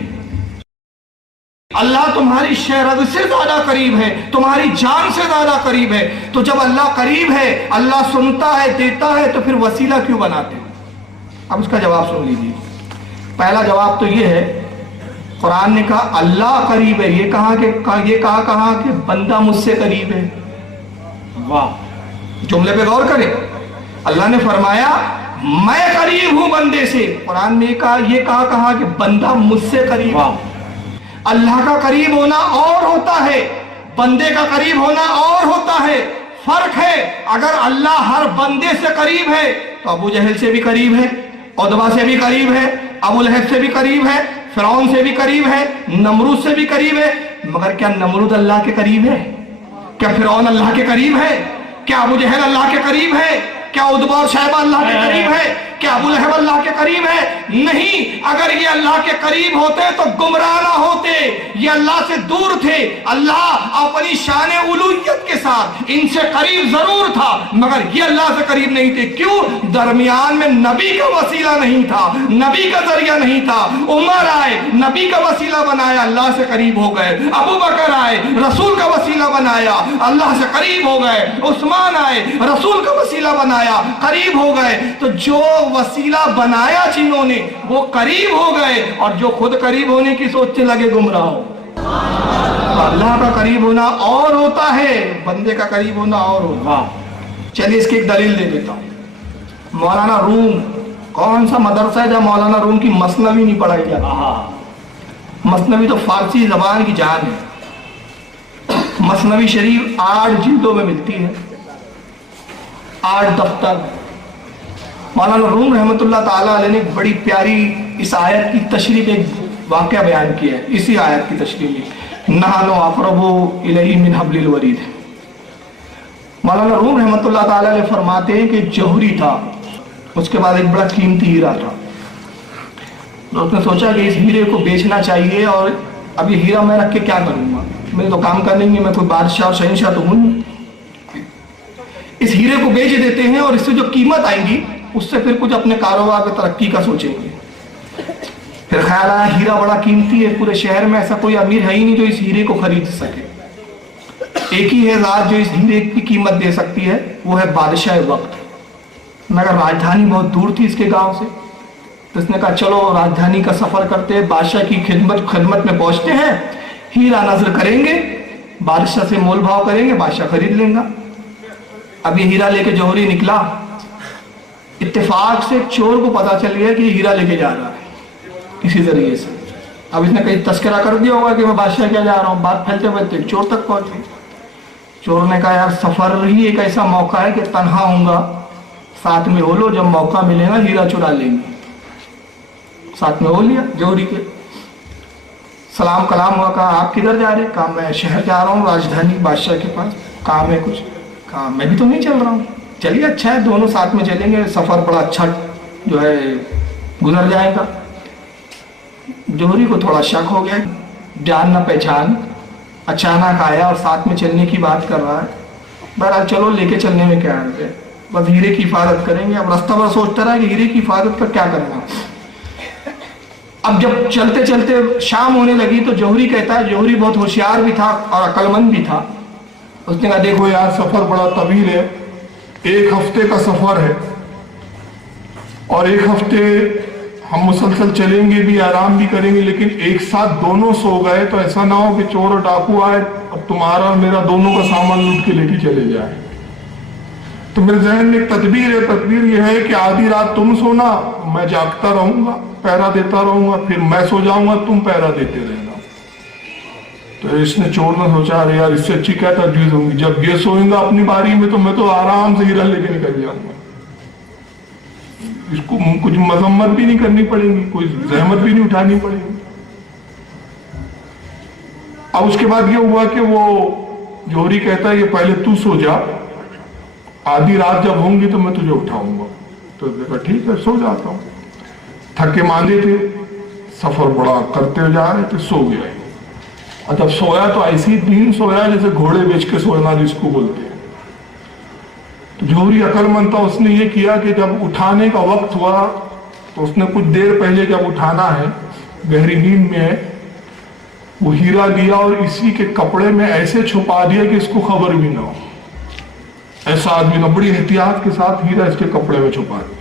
اللہ تمہاری شہ رگ سے زیادہ قریب ہے، تمہاری جان سے زیادہ قریب ہے۔ تو جب اللہ قریب ہے، اللہ سنتا ہے، دیتا ہے، تو پھر وسیلہ کیوں بناتے ہیں؟ اب اس کا جواب سن لیجیے۔ پہلا جواب تو یہ ہے، قرآن نے کہا اللہ قریب ہے، یہ کہا کہ بندہ مجھ سے قریب ہے۔ واہ، جملے پہ غور کریں، اللہ نے فرمایا میں قریب ہوں بندے سے، قرآن میں یہ کہا کہ بندہ مجھ سے قریب ہے۔ اللہ کا قریب ہونا اور ہوتا ہے، بندے کا قریب ہونا اور ہوتا ہے، فرق ہے۔ اگر اللہ ہر بندے سے قریب ہے تو ابو جہل سے بھی قریب ہے، عتبہ سے بھی قریب ہے، ابو لہب سے بھی قریب ہے، فرعون سے بھی قریب ہے، نمرود سے بھی قریب ہے، مگر کیا نمرود اللہ کے قریب ہے؟ क्या फिरौन अल्लाह के करीब है? क्या अबू जहल अल्लाह के करीब है? क्या उतबा और शैबा अल्लाह के करीब है? क्या अबू लहब अल्लाह के करीब है? नहीं। अगर ये अल्लाह के करीब होते तो गुमराह ना होते, ये अल्लाह से दूर थे। अल्लाह अपनी शान उलूहियत के साथ इनसे करीब जरूर था, मगर ये अल्लाह से करीब नहीं थे। क्यों? दरमियान में नबी का वसीला नहीं था, नबी का जरिया नहीं था। उमर आए, नबी का वसीला बनाया, अल्लाह से करीब हो गए। अबू बकर आए, रसूल का वसीला बनाया, अल्लाह से करीब हो गए। उस्मान आए, रसूल का वसीला बनाया, करीब हो गए। तो जो वसीला बनाया जिन्होंने, वो करीब हो गए, और जो खुद करीब होने की सोचने लगे गुमराह हो। अल्लाह का करीब होना और होता है, बंदे का करीब होना और होता है। चलिए इसकी एक दलील दे देता हूं। मौलाना रूम, कौन सा मदरसा है जहाँ मौलाना रूम की मसनवी नहीं पढ़ाई जाती? मसनवी तो फारसी जबान की जान है। मसनवी शरीफ 8 जिल्दों में मिलती है, 8 दफ्तर। मौलाना रूम रहमतुल्लाह ताला अलैह ने बड़ी प्यारी इस आयत की तशरीह पे वाक़या बयान किया है। इसी आयत की तशरीह में नहानो अक़रबु इलैहि मिन हब्लिल वरीद। मौलाना रूम रहमतुल्लाह ताला अलैह फरमाते हैं कि जौहरी था, उसके बाद एक बड़ा कीमती हीरा था। तो उसने सोचा कि इस हीरे को बेचना चाहिए, और अब ये हीरा मैं रख के क्या करूँगा, मेरे तो काम का नहीं है, मैं कोई बादशाह और शहंशाह तो हूँ नहीं। इस हीरे को बेच देते हैं, और इससे जो कीमत आएगी उससे फिर कुछ अपने कारोबार में तरक्की का सोचेंगे। फिर ख्याल आया हीरा बड़ा कीमती है, पूरे शहर में ऐसा कोई अमीर है ही नहीं जो इस हीरे को खरीद सके। एक ही है ज़ात जो इस हीरे की कीमत दे सकती है, वो है बादशाह वक्त। मगर राजधानी बहुत दूर थी इसके गांव से, तो इसने कहा चलो राजधानी का सफर करते हैं, बादशाह की खिदमत में पहुंचते हैं, हीरा नजर करेंगे, बादशाह से मोल भाव करेंगे, बादशाह खरीद लेगा। अब ये हीरा लेके जौहरी निकला। इत्तेफाक से चोर को पता चल गया कि हीरा लेके जा रहा है किसी जरिए से। अब इसने कहीं तस्करा कर दिया होगा कि मैं बादशाह क्या जा रहा हूँ। बात फैलते फैलते चोर तक पहुंच गई। चोर ने कहा यार सफर ही एक ऐसा मौका है कि तन्हा होऊंगा, साथ में हो लो, जब मौका मिलेगा हीरा चुरा लेंगे। साथ में हो लिया जौहरी के। सलाम कलाम हुआ, कहा आप किधर जा रहे? कहा मैं शहर जा रहा हूँ, राजधानी बादशाह के पास काम है कुछ। कहा मैं भी तो नहीं चल रहा हूँ। चलिए अच्छा है, दोनों साथ में चलेंगे, सफर बड़ा अच्छा जो है गुजर जाएगा। जौहरी को थोड़ा शक हो गया, जान न पहचान, अचानक आया और साथ में चलने की बात कर रहा है। बहरहाल चलो लेके चलने में क्या है, बस हीरे की हिफाजत करेंगे। अब रास्ता भर सोचता रहा कि हीरे की हिफाजत कर क्या करना। अब जब चलते चलते शाम होने लगी तो जौहरी कहता है, जौहरी बहुत होशियार भी था और अक्लमंद भी था। उसने कहा देखो यार सफर बड़ा तवील है, 1 हफ्ते का सफर है, और 1 हफ्ते हम मुसलसल चलेंगे भी, आराम भी करेंगे, लेकिन एक साथ दोनों सो गए तो ऐसा ना हो कि चोर और डाकू आए और तुम्हारा और मेरा दोनों का सामान लूट के लेके चले जाए। तो मेरे जहन में एक तदबीर है। तदबीर यह है कि आधी रात तुम सोना, मैं जागता रहूंगा, पहरा देता रहूंगा, फिर मैं सो जाऊंगा, तुम पहरा देते रहना। तो इसने चोर ने सोचा अरे यार इससे अच्छी क्या तजवीज होगी, जब ये सोएगा अपनी बारी में तो मैं तो आराम से हीरा लेके निकल जाऊंगा, इसको कुछ मजम्मत भी नहीं करनी पड़ेगी, कोई जहमत भी नहीं उठानी पड़ेगी। अब उसके बाद ये हुआ कि वो जौहरी कहता है ये पहले तू सो जा, आधी रात जब होंगी तो मैं तुझे उठाऊंगा। तो देखा ठीक है सो जाता हूं। थके मांदे थे, सफर बड़ा करते हुए जा रहे थे, सो गया। और जब सोया तो ऐसी नींद सोया जैसे घोड़े बेच के सोना जिसको बोलते हैं। तो जौहरी अक्लमंद था, उसने ये किया कि जब उठाने का वक्त हुआ तो उसने कुछ देर पहले जब उठाना है, गहरी नींद में है, वो हीरा लिया और इसी के कपड़े में ऐसे छुपा दिया कि इसको खबर भी ना हो। ऐसा आदमी ने बड़ी एहतियात के साथ हीरा इसके कपड़े में छुपा दिया।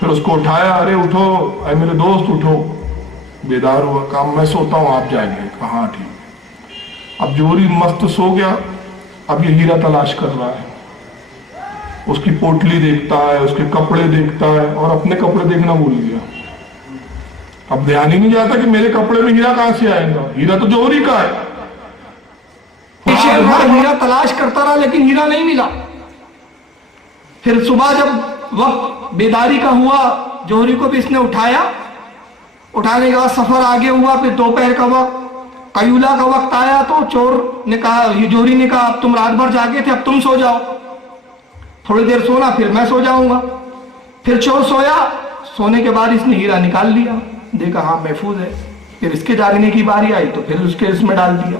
फिर उसको उठाया, अरे उठो, अरे मेरे दोस्त उठो। बेदार हुआ, कहा मैं सोता हूं आप जाएंगे। कहा ठीक है। अब जौहरी मस्त सो गया। अब ये हीरा तलाश कर रहा है, उसकी पोटली देखता है, उसके कपड़े देखता है, और अपने कपड़े देखना भूल गया। अब ध्यान ही नहीं जाता कि मेरे कपड़े में हीरा कहां से आएगा, हीरा तो जौहरी का है। हीरा तलाश करता रहा लेकिन हीरा नहीं मिला। फिर सुबह जब वक्त बेदारी का हुआ, जौहरी को भी इसने उठाया। उठाने के बाद सफर आगे हुआ, फिर दोपहर का वक्त, कैयूला का वक्त आया तो चोर ने कहा, ये जोहरी ने कहा, अब तुम रात भर जागे थे, अब तुम सो जाओ, थोड़ी देर सोना फिर मैं सो जाऊंगा। फिर चोर सोया, सोने के बाद इसने हीरा निकाल लिया, देखा हाँ महफूज है। फिर इसके जागने की बारी आई तो फिर उसके इसमें डाल दिया।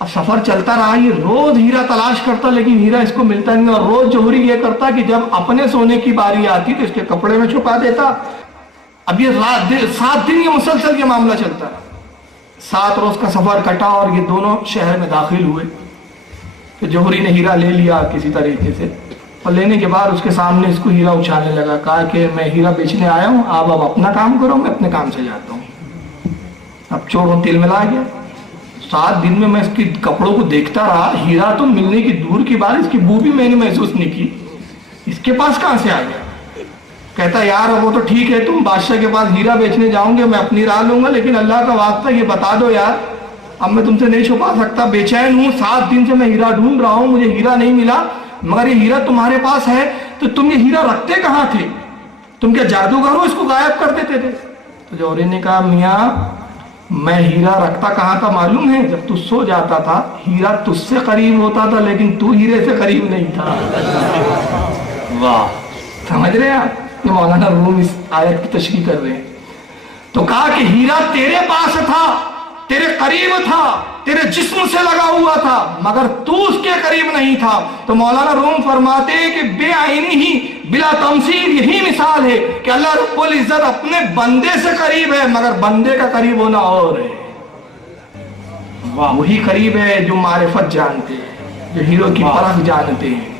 अब सफर चलता रहा, ये रोज हीरा तलाश करता लेकिन हीरा इसको मिलता नहीं, और रोज जोहरी ये करता कि जब अपने सोने की बारी आती तो इसके कपड़े में छुपा देता। अब ये 7 दिन ये मुसलसल ये मामला चलता रहा। 7 रोज का सफर कटा और ये दोनों शहर में दाखिल हुए। फिर जोहरी ने हीरा ले लिया किसी तरीके से, और लेने के बाद उसके सामने इसको हीरा उछालने लगा, कहा कि मैं हीरा बेचने आया हूँ, आप अब अपना काम करो, मैं अपने काम से जाता हूँ। अब चोर तिल मिला गया। 7 दिन में मैं इसके कपड़ों को देखता रहा, हीरा तो मिलने की दूर की बात, इसकी बू भी मैंने महसूस नहीं की, इसके पास कहां से आ गया। कहता यार वो तो ठीक है, तुम बादशाह के पास हीरा बेचने जाओगे, मैं अपनी राह लूंगा, लेकिन अल्लाह का वास्ता ये बता दो यार, अब मैं तुमसे नहीं छुपा सकता, बेचैन हूँ, 7 दिन से मैं हीरा ढूंढ रहा हूँ, मुझे हीरा नहीं मिला, मगर ये हीरा तुम्हारे पास है, तो तुम ये हीरा रखते कहाँ थे? तुम क्या जादूगर हो, इसको गायब कर देते थे? तो जोहरी ने कहा, मियाँ मैं हीरा रखता कहाँ था मालूम है? जब तू सो जाता था हीरा तुझसे करीब होता था, लेकिन तू हीरे से करीब नहीं था। वाह, समझ रहे हैं आप? ये मौलाना रूम इस आयत की तशरीह कर रहे हैं। तो कहा कि हीरा तेरे पास था, तेरे करीब था, तेरे जिस्म से लगा हुआ था, मगर तू उसके करीब नहीं था। तो मौलाना रूम फरमाते हैं कि बेआईनी ही बिला तमसील यही मिसाल है कि अल्लाह रब्बुल इज्जत अपने बंदे से करीब है, मगर बंदे का करीब होना और है। वाह, वही करीब है जो मारिफत जानते हैं, जो हीरो की परख जानते हैं।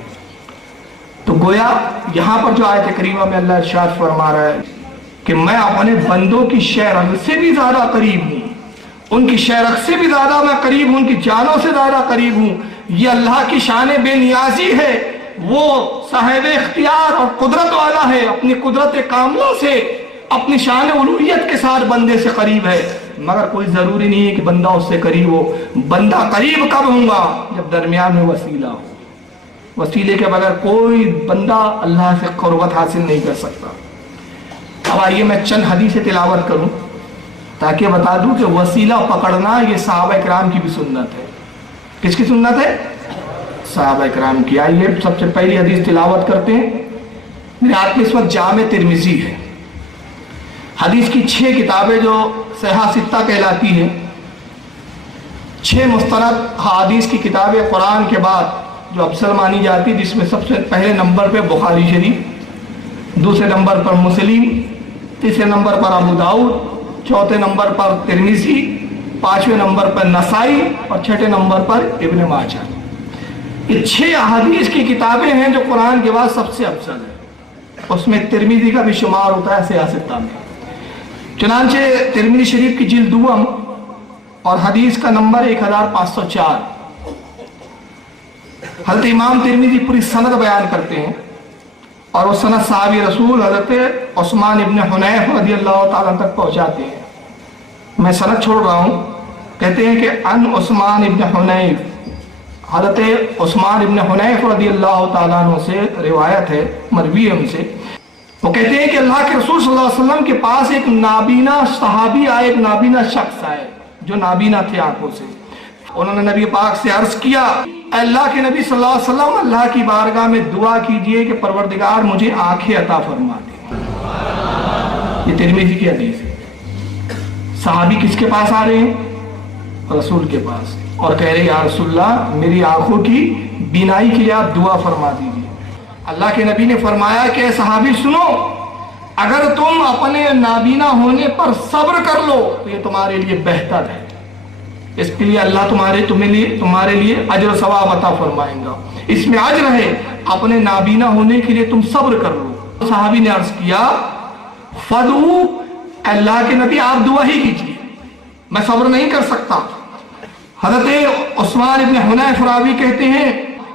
तो गोया यहां पर जो आयत करीमा में अल्लाह इरशाद फरमा रहा है कि मैं अपने बंदों की शहरत से भी ज्यादा करीब हूं, उनकी शहरत से भी ज्यादा मैं करीब हूं, उनकी जानों से ज्यादा करीब हूं। ये अल्लाह की शान बेनियाजी है, वो साहिब इख्तियार और कुदरत वाला है, अपनी कुदरत कामला से अपनी शान उलूहियत के साथ बंदे से करीब है, मगर कोई जरूरी नहीं है कि बंदा उससे करीब हो। बंदा करीब कब होगा? जब दरमियान में वसीला हो। वसीले के बगैर कोई बंदा अल्लाह से कुर्बत हासिल नहीं कर सकता। अब आइए मैं चंद हदीसें तिलावत करूं ताकि बता दूं कि वसीला पकड़ना ये सहाबा इकराम की भी सुन्नत है। किसकी सुन्नत है? सहाबा इकराम की। आइए सबसे पहली हदीस तिलावत करते हैं। मेरे हाथ में इस वक्त जामे तिरमिजी है। हदीस की 6 किताबें जो सहा सित्ता कहलाती हैं, 6 मुस्तनद हदीस की किताबें कुरान के बाद जो अफसल मानी जाती, जिसमें सबसे पहले नंबर पे बुखारी शरीफ, दूसरे नंबर पर मुस्लिम, तीसरे नंबर पर अबू दाऊद, चौथे नंबर पर तिरमिजी, 5वें नंबर पर नसाई और 6ठे नंबर पर इब्न माजा। ये 6 अहादीस की किताबें हैं जो कुरान के बाद सबसे अफजल है। उसमें तिरमिजी का भी शुमार होता है सियासत में। चुनांचे तिरमिजी शरीफ की जिल्द दुम और हदीस का नंबर 1504। हज़रत इमाम तिरमिजी पूरी सनद बयान करते हैं और वो सनद साहबी रसूल हज़रत उस्मान इब्न हुनैफ रज़ियल्लाहु ताला तक पहुंचाते हैं। मैं सनद छोड़ रहा हूँ। कहते हैं कि अन उस्मान इब्न हुनैफ, हज़रत उस्मान इब्न हुनैफ रज़ियल्लाहु ताला अन्हु से रिवायत है, मरवी है उनसे। वो कहते हैं कि अल्लाह के रसूल सल्लल्लाहु अलैहि वसल्लम के पास एक नाबीना सहाबी आए, एक नाबीना शख्स आए जो नाबीना थे आंखों से। उन्होंने नबी पाक से अर्ज किया, अल्लाह के नबी सल्लल्लाहु अलैहि वसल्लम, अल्लाह की बारगाह में दुआ कीजिए कि परवरदिगार मुझे आंखें अता फरमा दे। ये तिरमिजी की हदीस है। सहाबी किसके पास आ रहे हैं? रसूल के पास, और कह रहे या रसूलल्लाह मेरी आंखों की बीनाई के लिए आप दुआ फरमा दीजिए। अल्लाह के नबी ने फरमाया कि सहाबी सुनो, अगर तुम अपने नाबीना होने पर सब्र कर लो तो ये तुम्हारे लिए बेहतर है। इसके लिए अल्लाह तुम्हारे लिए अजर सवाब अता फरमाएगा। इसमें अजर है, अपने नाबीना होने के लिए तुम सब्र कर लो। सहाबी ने अर्ज किया, फदू, अल्लाह के नबी आप दुआ ही कीजिए, मैं सब्र नहीं कर सकता। हज़रत उस्मान इब्न हुनैफ रावी कहते हैं,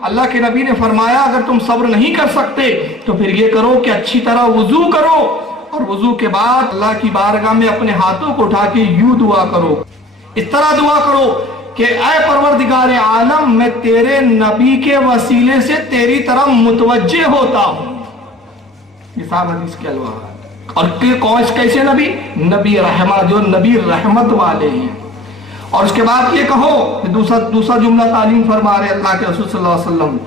अल्लाह के नबी ने फरमाया अगर तुम सब्र नहीं कर सकते तो फिर ये करो कि अच्छी तरह वुजू करो और वुजू के बाद अल्लाह की बारगाह में अपने हाथों को उठा के यूं दुआ करो, इस तरह दुआ करो कि ऐ परवरदिगार आलम, मैं तेरे नबी के वसीले से तेरी तरफ मुतवज्जे होता हूं। ये साहब हदीस के अल्फाज। और कौन कैसे नबी? नबी रहमा, जो नबी रहमत वाले हैं। اور اس کے بعد یہ کہو کہ دوسرا جملہ تعلیم فرما رہے اللہ کے رسول صلی اللہ علیہ وسلم،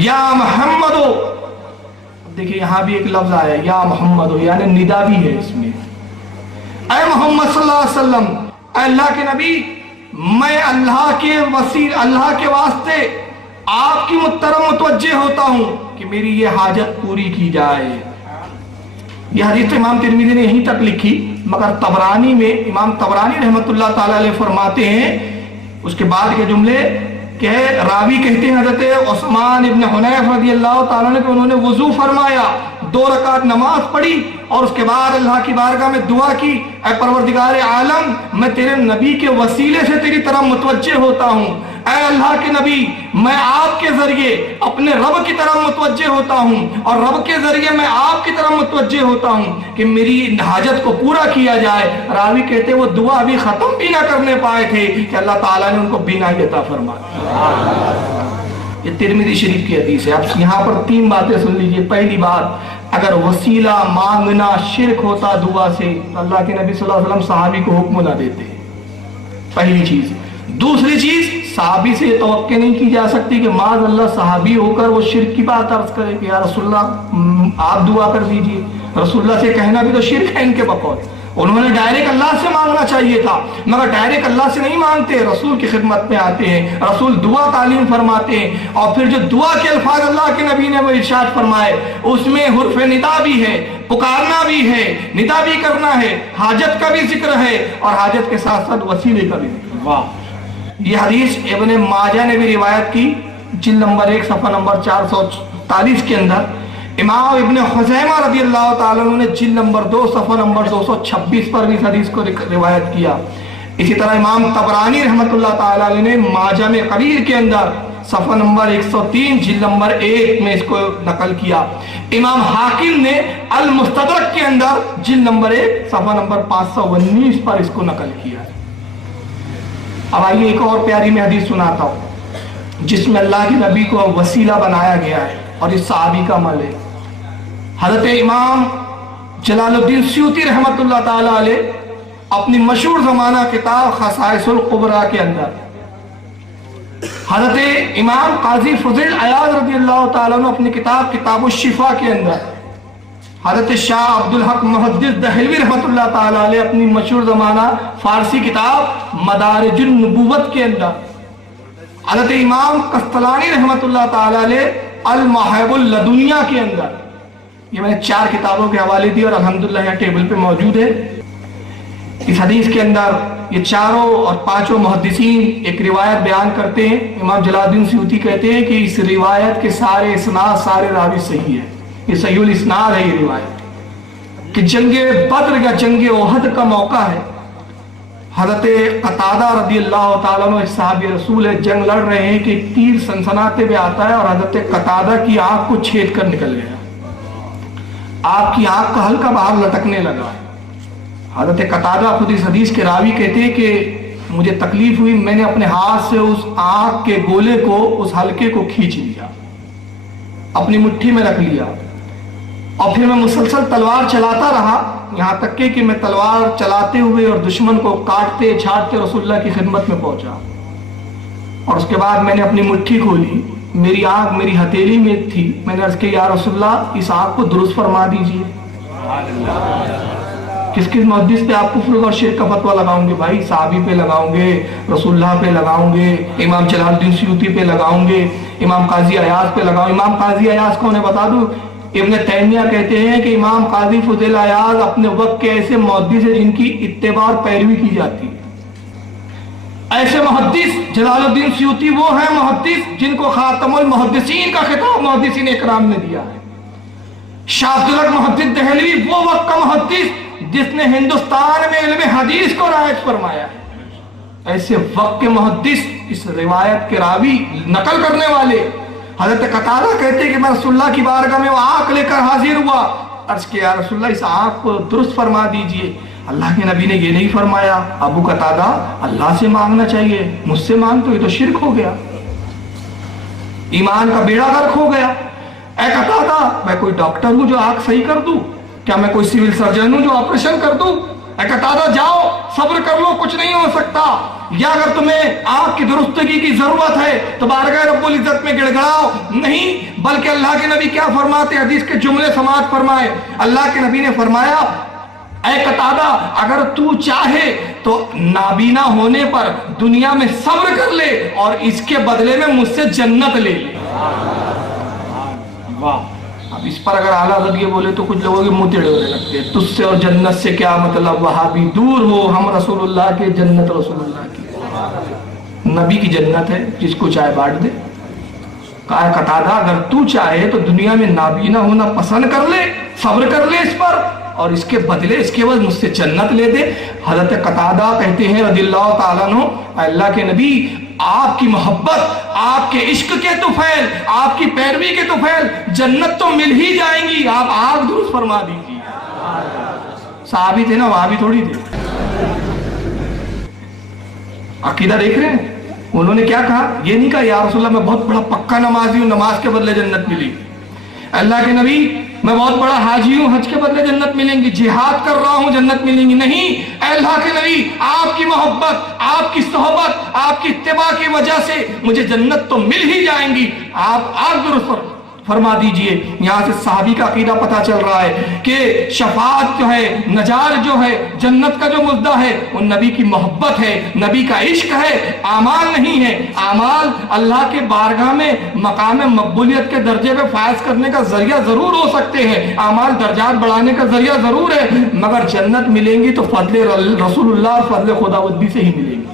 یا محمد ہو. دیکھیں یہاں بھی ایک لفظ آیا یا محمد ہو، یعنی ندا بھی ہے اس میں. اے محمد صلی اللہ علیہ وسلم، اے اللہ کے نبی، میں اللہ کے واسطے آپ کی طرف متوجہ ہوتا ہوں کہ میری یہ حاجت پوری کی جائے. یہ حدیث امام ترمذی نے یہیں تک لکھی، مگر طبرانی میں امام طبرانی رحمۃ اللہ تعالی علیہ فرماتے ہیں اس کے بعد کے جملے کہ راوی کہتے ہیں حضرت عثمان ابن حنیف رضی اللہ تعالیٰ نے کہ انہوں نے وضو فرمایا، 2 رکعت نماز پڑھی اور اس کے بعد اللہ کی بارگاہ میں دعا کی، اے پروردگار عالم، میں تیرے نبی کے وسیلے سے تیری طرف متوجہ ہوتا ہوں. اے اللہ کے نبی، میں آپ کے ذریعے اپنے رب کی طرف متوجہ ہوتا ہوں اور رب کے ذریعے میں آپ کی طرف متوجہ ہوتا ہوں کہ میری حاجت کو پورا کیا جائے. راوی کہتے وہ دعا ابھی ختم بھی نہ کرنے پائے تھے کہ اللہ تعالیٰ نے ان کو بینائی عطا فرمایا. یہ ترمذی شریف کی حدیث ہے. اب یہاں پر 3 باتیں سن لیجئے. پہلی بات، اگر وسیلہ مانگنا شرک ہوتا دعا سے تو اللہ کے نبی صلی اللہ علیہ وسلم صحابی کو حکم نہ دیتے، پہلی چیز. دوسری چیز، صحابی سے یہ توقع نہیں کی جا سکتی کہ معاذ اللہ صحابی ہو کر وہ شرک کی بات عرض کرے کہ یا رسول اللہ آپ دعا کر دیجئے. رسول اللہ سے کہنا بھی تو شرک ہے ان کے بقول. انہوں نے ڈائریکٹ اللہ سے مانگنا چاہیے تھا، مگر ڈائریکٹ اللہ سے نہیں مانگتے، رسول کی خدمت میں آتے ہیں، رسول دعا تعلیم فرماتے ہیں. اور پھر جو دعا کے الفاظ اللہ کے نبی نے وہ ارشاد فرمائے اس میں حرف ندا بھی ہے، پکارنا بھی ہے، ندا بھی کرنا ہے، حاجت کا بھی ذکر ہے اور حاجت کے ساتھ ساتھ وسیلے کا بھی ذکر. واہ. یہ حدیث ابن ماجہ نے بھی روایت کی، جلد نمبر 1 صفحہ نمبر 444 کے اندر. امام ابن خزیمہ رضی اللہ تعالیٰ عنہ نے جلد نمبر 2 صفحہ نمبر 226 پر بھی اس حدیث کو روایت کیا. اسی طرح امام طبرانی رحمۃ اللہ تعالیٰ علیہ نے ماجہ میں کبیر کے اندر صفحہ نمبر 103 جلد نمبر 1 میں اس کو نقل کیا. امام حاکم نے المستدرک کے اندر جلد نمبر 1 صفحہ نمبر 519 پر اس کو نقل کیا. اب آئیے ایک اور پیاری میں حدیث سناتا ہوں جس میں اللہ کے نبی کو وسیلہ بنایا گیا ہے اور اس صحابی کا عمل ہے. حضرت امام جلال الدین سیوطی رحمۃ اللہ تعالی علیہ اپنی مشہور زمانہ کتاب خصائص القبریٰ کے اندر حضرت امام قاضی فضیل عیاض رضی اللہ تعالیٰ عنہ اپنی کتاب کتاب الشفا کے اندر، حضرت شاہ عبدالحق محدث دہلوی رحمۃ اللہ تعالیٰ علیہ اپنی مشہور زمانہ فارسی کتاب مدارج النبوت کے اندر، حضرت امام قسطلانی رحمۃ اللہ تعالیٰ علیہ المحب اللدنیہ کے اندر. یہ میں نے 4 کتابوں کے حوالے دی اور الحمدللہ یہاں ٹیبل پہ موجود ہے. اس حدیث کے اندر یہ 4 اور 5 محدثین ایک روایت بیان کرتے ہیں. امام جلال الدین سیوطی کہتے ہیں کہ اس روایت کے سارے اسناد سارے راوی صحیح ہے، یہ صحیح الاسناد ہے. یہ روایت کہ جنگ بدر یا جنگ احد کا موقع ہے، حضرت قتادہ رضی اللہ تعالیٰ عنہ صحابی رسول ہے، جنگ لڑ رہے ہیں کہ تیر سنسناتے ہوئے آتا ہے اور حضرت قتادہ کی آنکھ کو چھید کر نکل گیا. آپ کی آنکھ کا ہلکا باہر لٹکنے لگا. حضرت قتادہ خود اس حدیث کے راوی کہتے ہیں کہ مجھے تکلیف ہوئی، میں نے اپنے ہاتھ سے اس آنکھ کے گولے کو، اس حلقے کو کھینچ لیا، اپنی مٹھی میں رکھ لیا اور پھر میں مسلسل تلوار چلاتا رہا یہاں تک کہ میں تلوار چلاتے ہوئے اور دشمن کو کاٹتے چھاٹتے رسول اللہ کی خدمت میں پہنچا. اور اس کے بعد میں نے اپنی مٹھی کھولی، میری آنکھ میری ہتھیلی میں تھی. میں نے عرض کیا یا رسول اللہ اس آنکھ کو درست فرما دیجئے. کس کس محدث پہ آپ کفر اور شرک کا فتویٰ لگاؤں گے بھائی؟ صحابی پہ لگاؤں گے، رسول اللہ پہ لگاؤں گے، امام جلال الدین سیوطی پہ لگاؤں گے، امام قاضی عیاض پہ لگاؤں. امام قاضی عیاض کو انہیں بتا دوں، ابن تیمیہ کہتے ہیں کہ امام قاضی فضیل عیاض اپنے وقت کے ایسے محدث ہیں جن کی اتباع اور پیروی کی جاتی ہے. ایسے محدث جلال الدین سیوطی وہ ہیں محدث جن کو خاتم المحدثین کا خطاب محدثین اکرام نے دیا ہے. شاہ عبدالحق محدث دہلوی وہ وقت کا محدث جس نے ہندوستان میں علم حدیث کو رائج فرمایا ہے. ایسے وقت کے محدث، اس روایت کے راوی، نقل کرنے والے. حضرت قتادہ کہتے ہیں کہ میں رسول اللہ کی بارگاہ میں وہ آنکھ لے کر حاضر ہوا، عرض کیا رسول اللہ اس آنکھ کو درست فرما دیجئے. اللہ کے نبی نے یہ نہیں فرمایا ابو قتادہ اللہ سے مانگنا چاہیے، مجھ سے مانگ تو یہ تو شرک ہو گیا، ایمان کا بیڑا غرق ہو گیا. اے قتادہ میں کوئی ڈاکٹر ہوں جو آنکھ صحیح کر دوں؟ کیا میں کوئی سول سرجن ہوں جو آپریشن کر دوں؟ कतादा जाओ सब्र कर लो, कुछ नहीं हो सकता, या अगर तुम्हें आंख की दुरुस्तगी की जरूरत है तो बारगाह रब्बुल इज्जत में गिड़गड़ाओ। नहीं, बल्कि अल्लाह के नबी क्या फरमाते, हदीस के जुमले समाअत फरमाए। अल्लाह के नबी ने फरमाया, ऐ कतादा अगर तू चाहे तो नाबीना होने पर दुनिया में सब्र कर ले और इसके बदले में मुझसे जन्नत ले ले। वाह। अब इस पर अगर आला हज़रत ये बोले तो कुछ लोगों के मुंह टेढ़े होने लगते हैं, तुझसे और जन्नत से क्या मतलब, वहां भी दूर हो, हम रसूलुल्लाह के, जन्नत रसूलुल्लाह की, नबी की जन्नत है, जिसको चाहे बांट दे। कहा कतादा अगर तू चाहे तो दुनिया में नाबीना होना पसंद कर ले, सब्र कर ले इस पर, और इसके बदले इसके बाद मुझसे जन्नत ले दे। हज़रत कतादा कहते हैं रज़ियल्लाहु ताला अन्हु, अल्लाह के नबी आपकी मोहब्बत, आपके इश्क के तुफैल, आपकी पैरवी के तुफैल जन्नत तो मिल ही जाएंगी, आप आग दुरुस्त फरमा दीजिए। साहबी थे ना, वहां भी थोड़ी थे। अकीदा देख रहे हैं, उन्होंने क्या कहा, ये नहीं कहा या रसूलल्लाह मैं बहुत बड़ा पक्का नमाजी हूं, नमाज के बदले जन्नत मिली। अल्लाह के नबी मैं बहुत बड़ा हाजी हूं, हज के बदले जन्नत मिलेंगी, जिहाद कर रहा हूं जन्नत मिलेंगी। नहीं, अल्लाह के नबी आपकी मोहब्बत, आपकी सोहबत, आपकी इत्तिबा की वजह से मुझे जन्नत तो मिल ही जाएंगी, आप आग दुरुस्त फरमा दीजिए। यहाँ से साहबी का अकीदा पता चल रहा है कि शफाअत जो है, नजार जो है, जन्नत का जो मुद्दा है वो नबी की मोहब्बत है, नबी का इश्क है, आमाल नहीं है। आमाल अल्लाह के बारगाह में मकाम मकबूलियत के दर्जे पे फायज करने का जरिया जरूर हो सकते हैं, आमाल दर्जात बढ़ाने का जरिया जरूर है, मगर जन्नत मिलेंगी तो फजले रसूलुल्लाह, फजले खुदावंदी से ही मिलेंगी।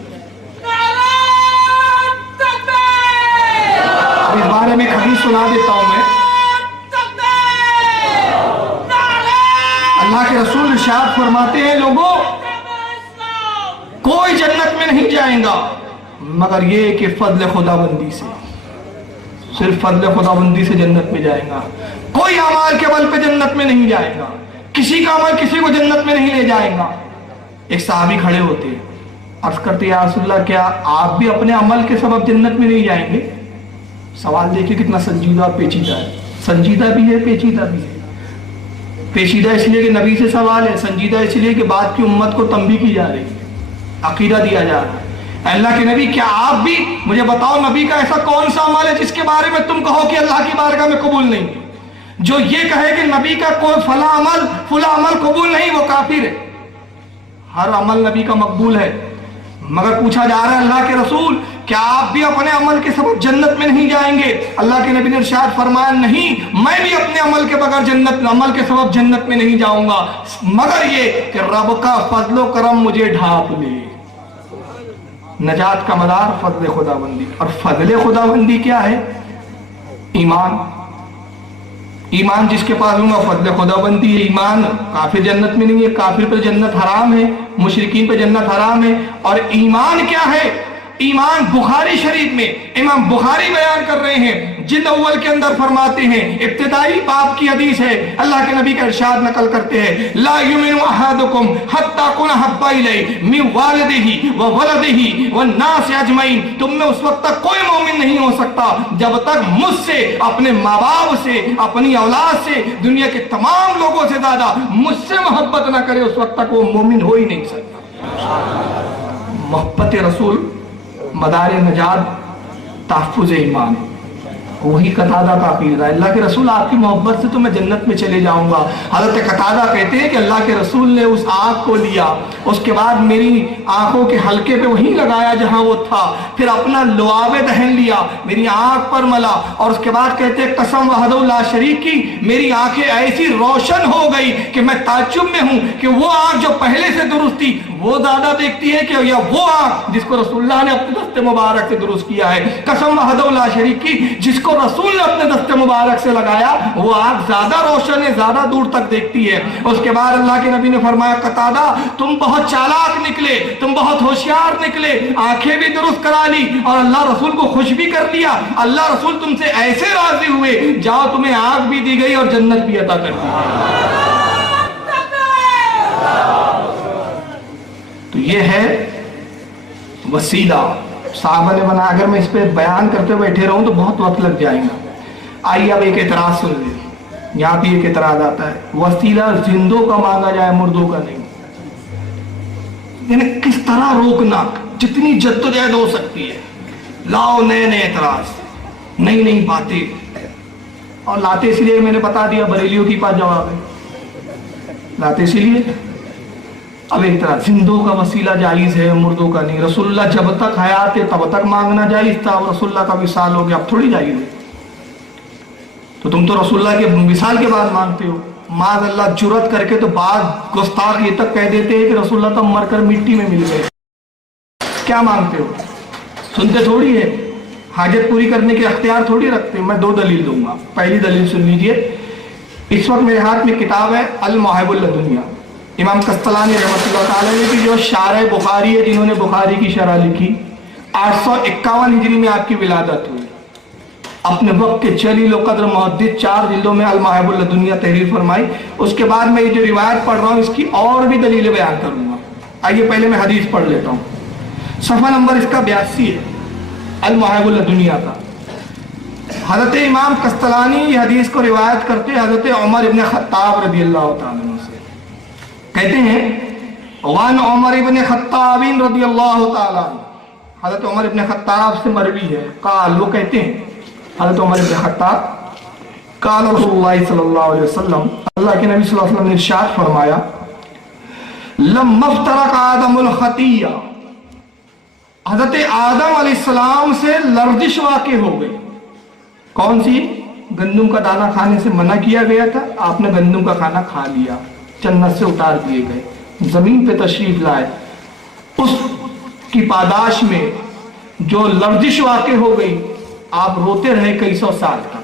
इस बारे में हदीस सुना देता हूं मैं। अल्लाह के रसूल इरशाद फरमाते हैं, लोगों कोई जन्नत में नहीं जाएगा मगर ये कि फजल खुदाबंदी से, सिर्फ फजल खुदाबंदी से जन्नत में जाएगा। कोई अमाल के बल पे जन्नत में नहीं जाएगा, किसी का अमल किसी को जन्नत में नहीं ले जाएगा। एक सहाबी खड़े होते हैं, अर्ज करते या रसूलल्लाह क्या आप भी अपने अमल के सबब जन्नत में नहीं जाएंगे? सवाल देखिए कितना संजीदा और पेचीदा है, संजीदा भी है, पेचीदा भी है। पेचीदा इसलिए कि नबी से सवाल है, संजीदा इसलिए कि बात की उम्मत को तंबीह की जा रही है, अकीदा दिया जा रहा है। अल्लाह के नबी क्या आप भी मुझे बताओ, नबी का ऐसा कौन सा अमल है जिसके बारे में तुम कहो कि अल्लाह की बारगाह में कबूल नहीं? जो ये कहे कि नबी का कोई फला अमल कबूल नहीं, वो काफिर है। हर अमल नबी का मकबूल है, मगर पूछा जा रहा है अल्लाह के रसूल क्या आप भी अपने अमल के सबब जन्नत में नहीं जाएंगे? अल्लाह के नबी ने इरशाद फरमाया, नहीं, मैं भी अपने अमल के बगैर जन्नत, अमल के सबब जन्नत में नहीं जाऊंगा, मगर ये कि रब का फजलो करम मुझे ढांप ले। नजात का मदार फजल खुदाबंदी, और फजल खुदाबंदी क्या है? ईमान। ईमान जिसके पास होगा फजल खुदाबंदी है। ईमान, काफिर जन्नत में नहीं है, काफिर पर जन्नत हराम है, मुशरिकीन पर जन्नत हराम है। और ईमान क्या है? ईमान बुखारी शरीफ में इमाम बुखारी बयान कर रहे हैं, जिल्द अव्वल के अंदर फरमाते हैं, इब्तिदाई बाब की हदीस है, अल्लाह के नबी का इरशाद नकल करते हैं, ला युमिनु अहादुकुम हत्ता कुना हब्बा इलैहि मिन वालिदिही व वलदिही व नास अजमईन। तुम में उस वक्त तक कोई मोमिन नहीं हो सकता जब तक मुझसे, अपने माँ बाप से, अपनी औलाद से, दुनिया के तमाम लोगों से ज्यादा मुझसे मोहब्बत ना करे, उस वक्त तक वो मोमिन हो ही नहीं सकता। मोहब्बत रसूल मदार नजात तहफ़्फ़ुज़ ईमान, वही कतादा का अक़ीदा। अल्लाह के रसूल आपकी मोहब्बत से तो मैं जन्नत में चले जाऊंगा। हज़रत कतादा कहते हैं कि अल्लाह के रसूल ने उस आग को लिया, उसके बाद मेरी आंखों के हल्के पे वहीं लगाया जहां वो था, फिर अपना लुआब दहन लिया, मेरी आंख पर मला, और उसके बाद कहते हैं कसम वहदहु ला शरीक की, मेरी आंखें ऐसी रोशन हो गई कि मैं ताज्जुब में हूं कि वो आंख जो पहले से दुरुस्त थी वो ज्यादा देखती है कि या वो आंख जिसको रसूलुल्लाह ने अपने दस्ते मुबारक से दुरुस्त किया है। कसम वहदहु ला शरीक की, जिसको रसूल ने अपने दस्ते मुबारक से लगाया वो आंख ज्यादा रोशन है, ज्यादा दूर तक देखती है। उसके बाद अल्लाह के नबी ने फरमाया, कतादा तुम बहुत चालाक निकले, तुम बहुत होशियार निकले, आंखें भी दुरुस्त करा ली और अल्लाह रसूल को खुश भी कर लिया। अल्लाह रसूल तुमसे ऐसे राजी हुए, जाओ तुम्हें आंख भी दी गई और जन्नत भी अता कर दी। तो ये है वसीला साहबा ने बना। अगर मैं इस पे बयान करते बैठे रहूं तो बहुत वक्त लग जाएगा। आइए अब एक एतराज सुन ले, यहाँ भी एक एतराज आता है, वसीला जिंदों का मांगा जाए मुर्दों का नहीं। یعنی کس طرح روکنا, جتنی جدوجہد ہو سکتی ہے, لاؤ نئے نئے اعتراض, نئی نئی باتیں. اور لاتے اس لیے میں نے بتا دیا بریلیوں کی پاس جواب ہے, لاتے اسی لیے. اب اعتراض, زندوں کا وسیلہ جائز ہے, مردوں کا نہیں. رسول اللہ جب تک حیات تھے تب تک مانگنا جائز تھا, اور رسول اللہ کا وصال ہو گیا اب تھوڑی جائز ہے. تو تم تو رسول اللہ کے وصال کے بعد مانگتے ہو. معاذ اللہ جرت کر کے تو بعض گستاخ یہ تک کہہ دیتے ہیں کہ رسول اللہ تو مر کر مٹی میں مل گئے. کیا مانگتے ہو؟ سنتے تھوڑی ہے, حاجت پوری کرنے کے اختیار تھوڑی رکھتے. میں 2 دلیل دوں گا. پہلی دلیل سن لیجئے. اس وقت میرے ہاتھ میں کتاب ہے المحب لدنیا, امام قسطلانی رحمۃ اللہ تعالی نے کی, جو شارح بخاری ہے, جنہوں نے بخاری کی شرح لکھی. 851 ہجری میں آپ کی ولادت ہوئی. اپنے وقت کے جلیل و قدر محدث 4 جلدوں میں المحب لدنیا تحریر فرمائی. اس کے بعد میں یہ جو روایت پڑھ رہا ہوں اس کی اور بھی دلیلیں بیان کروں گا. آئیے پہلے میں حدیث پڑھ لیتا ہوں. صفحہ نمبر اس کا 82 ہے المحب لدنیا کا. حضرت امام قسطلانی یہ حدیث کو روایت کرتے حضرت عمر ابن خطاب رضی اللہ تعالیٰ عنہ سے. کہتے ہیں وان عمر ابن خطاب رضی اللہ تعالیٰ عنہ, حضرت عمر ابن خطاب سے مروی ہے. قال, وہ کہتے ہیں حضرت عمر ابن خطاب, قال رسول اللہ صلی اللہ علیہ وسلم, اللہ کے نبی صلی اللہ علیہ وسلم نے ارشاد فرمایا, لما افترق آدم الخطیہ, حضرت آدم علیہ السلام سے لرزش واقع ہو گئی. کون سی؟ گندم کا دانہ کھانے سے منع کیا گیا تھا, آپ نے گندم کا کھانا کھا لیا, جنت سے اتار دیے گئے, زمین پہ تشریف لائے. اس کی پاداش میں جو لرزش واقع ہو گئی, آپ روتے رہے کئی 100 سال تک.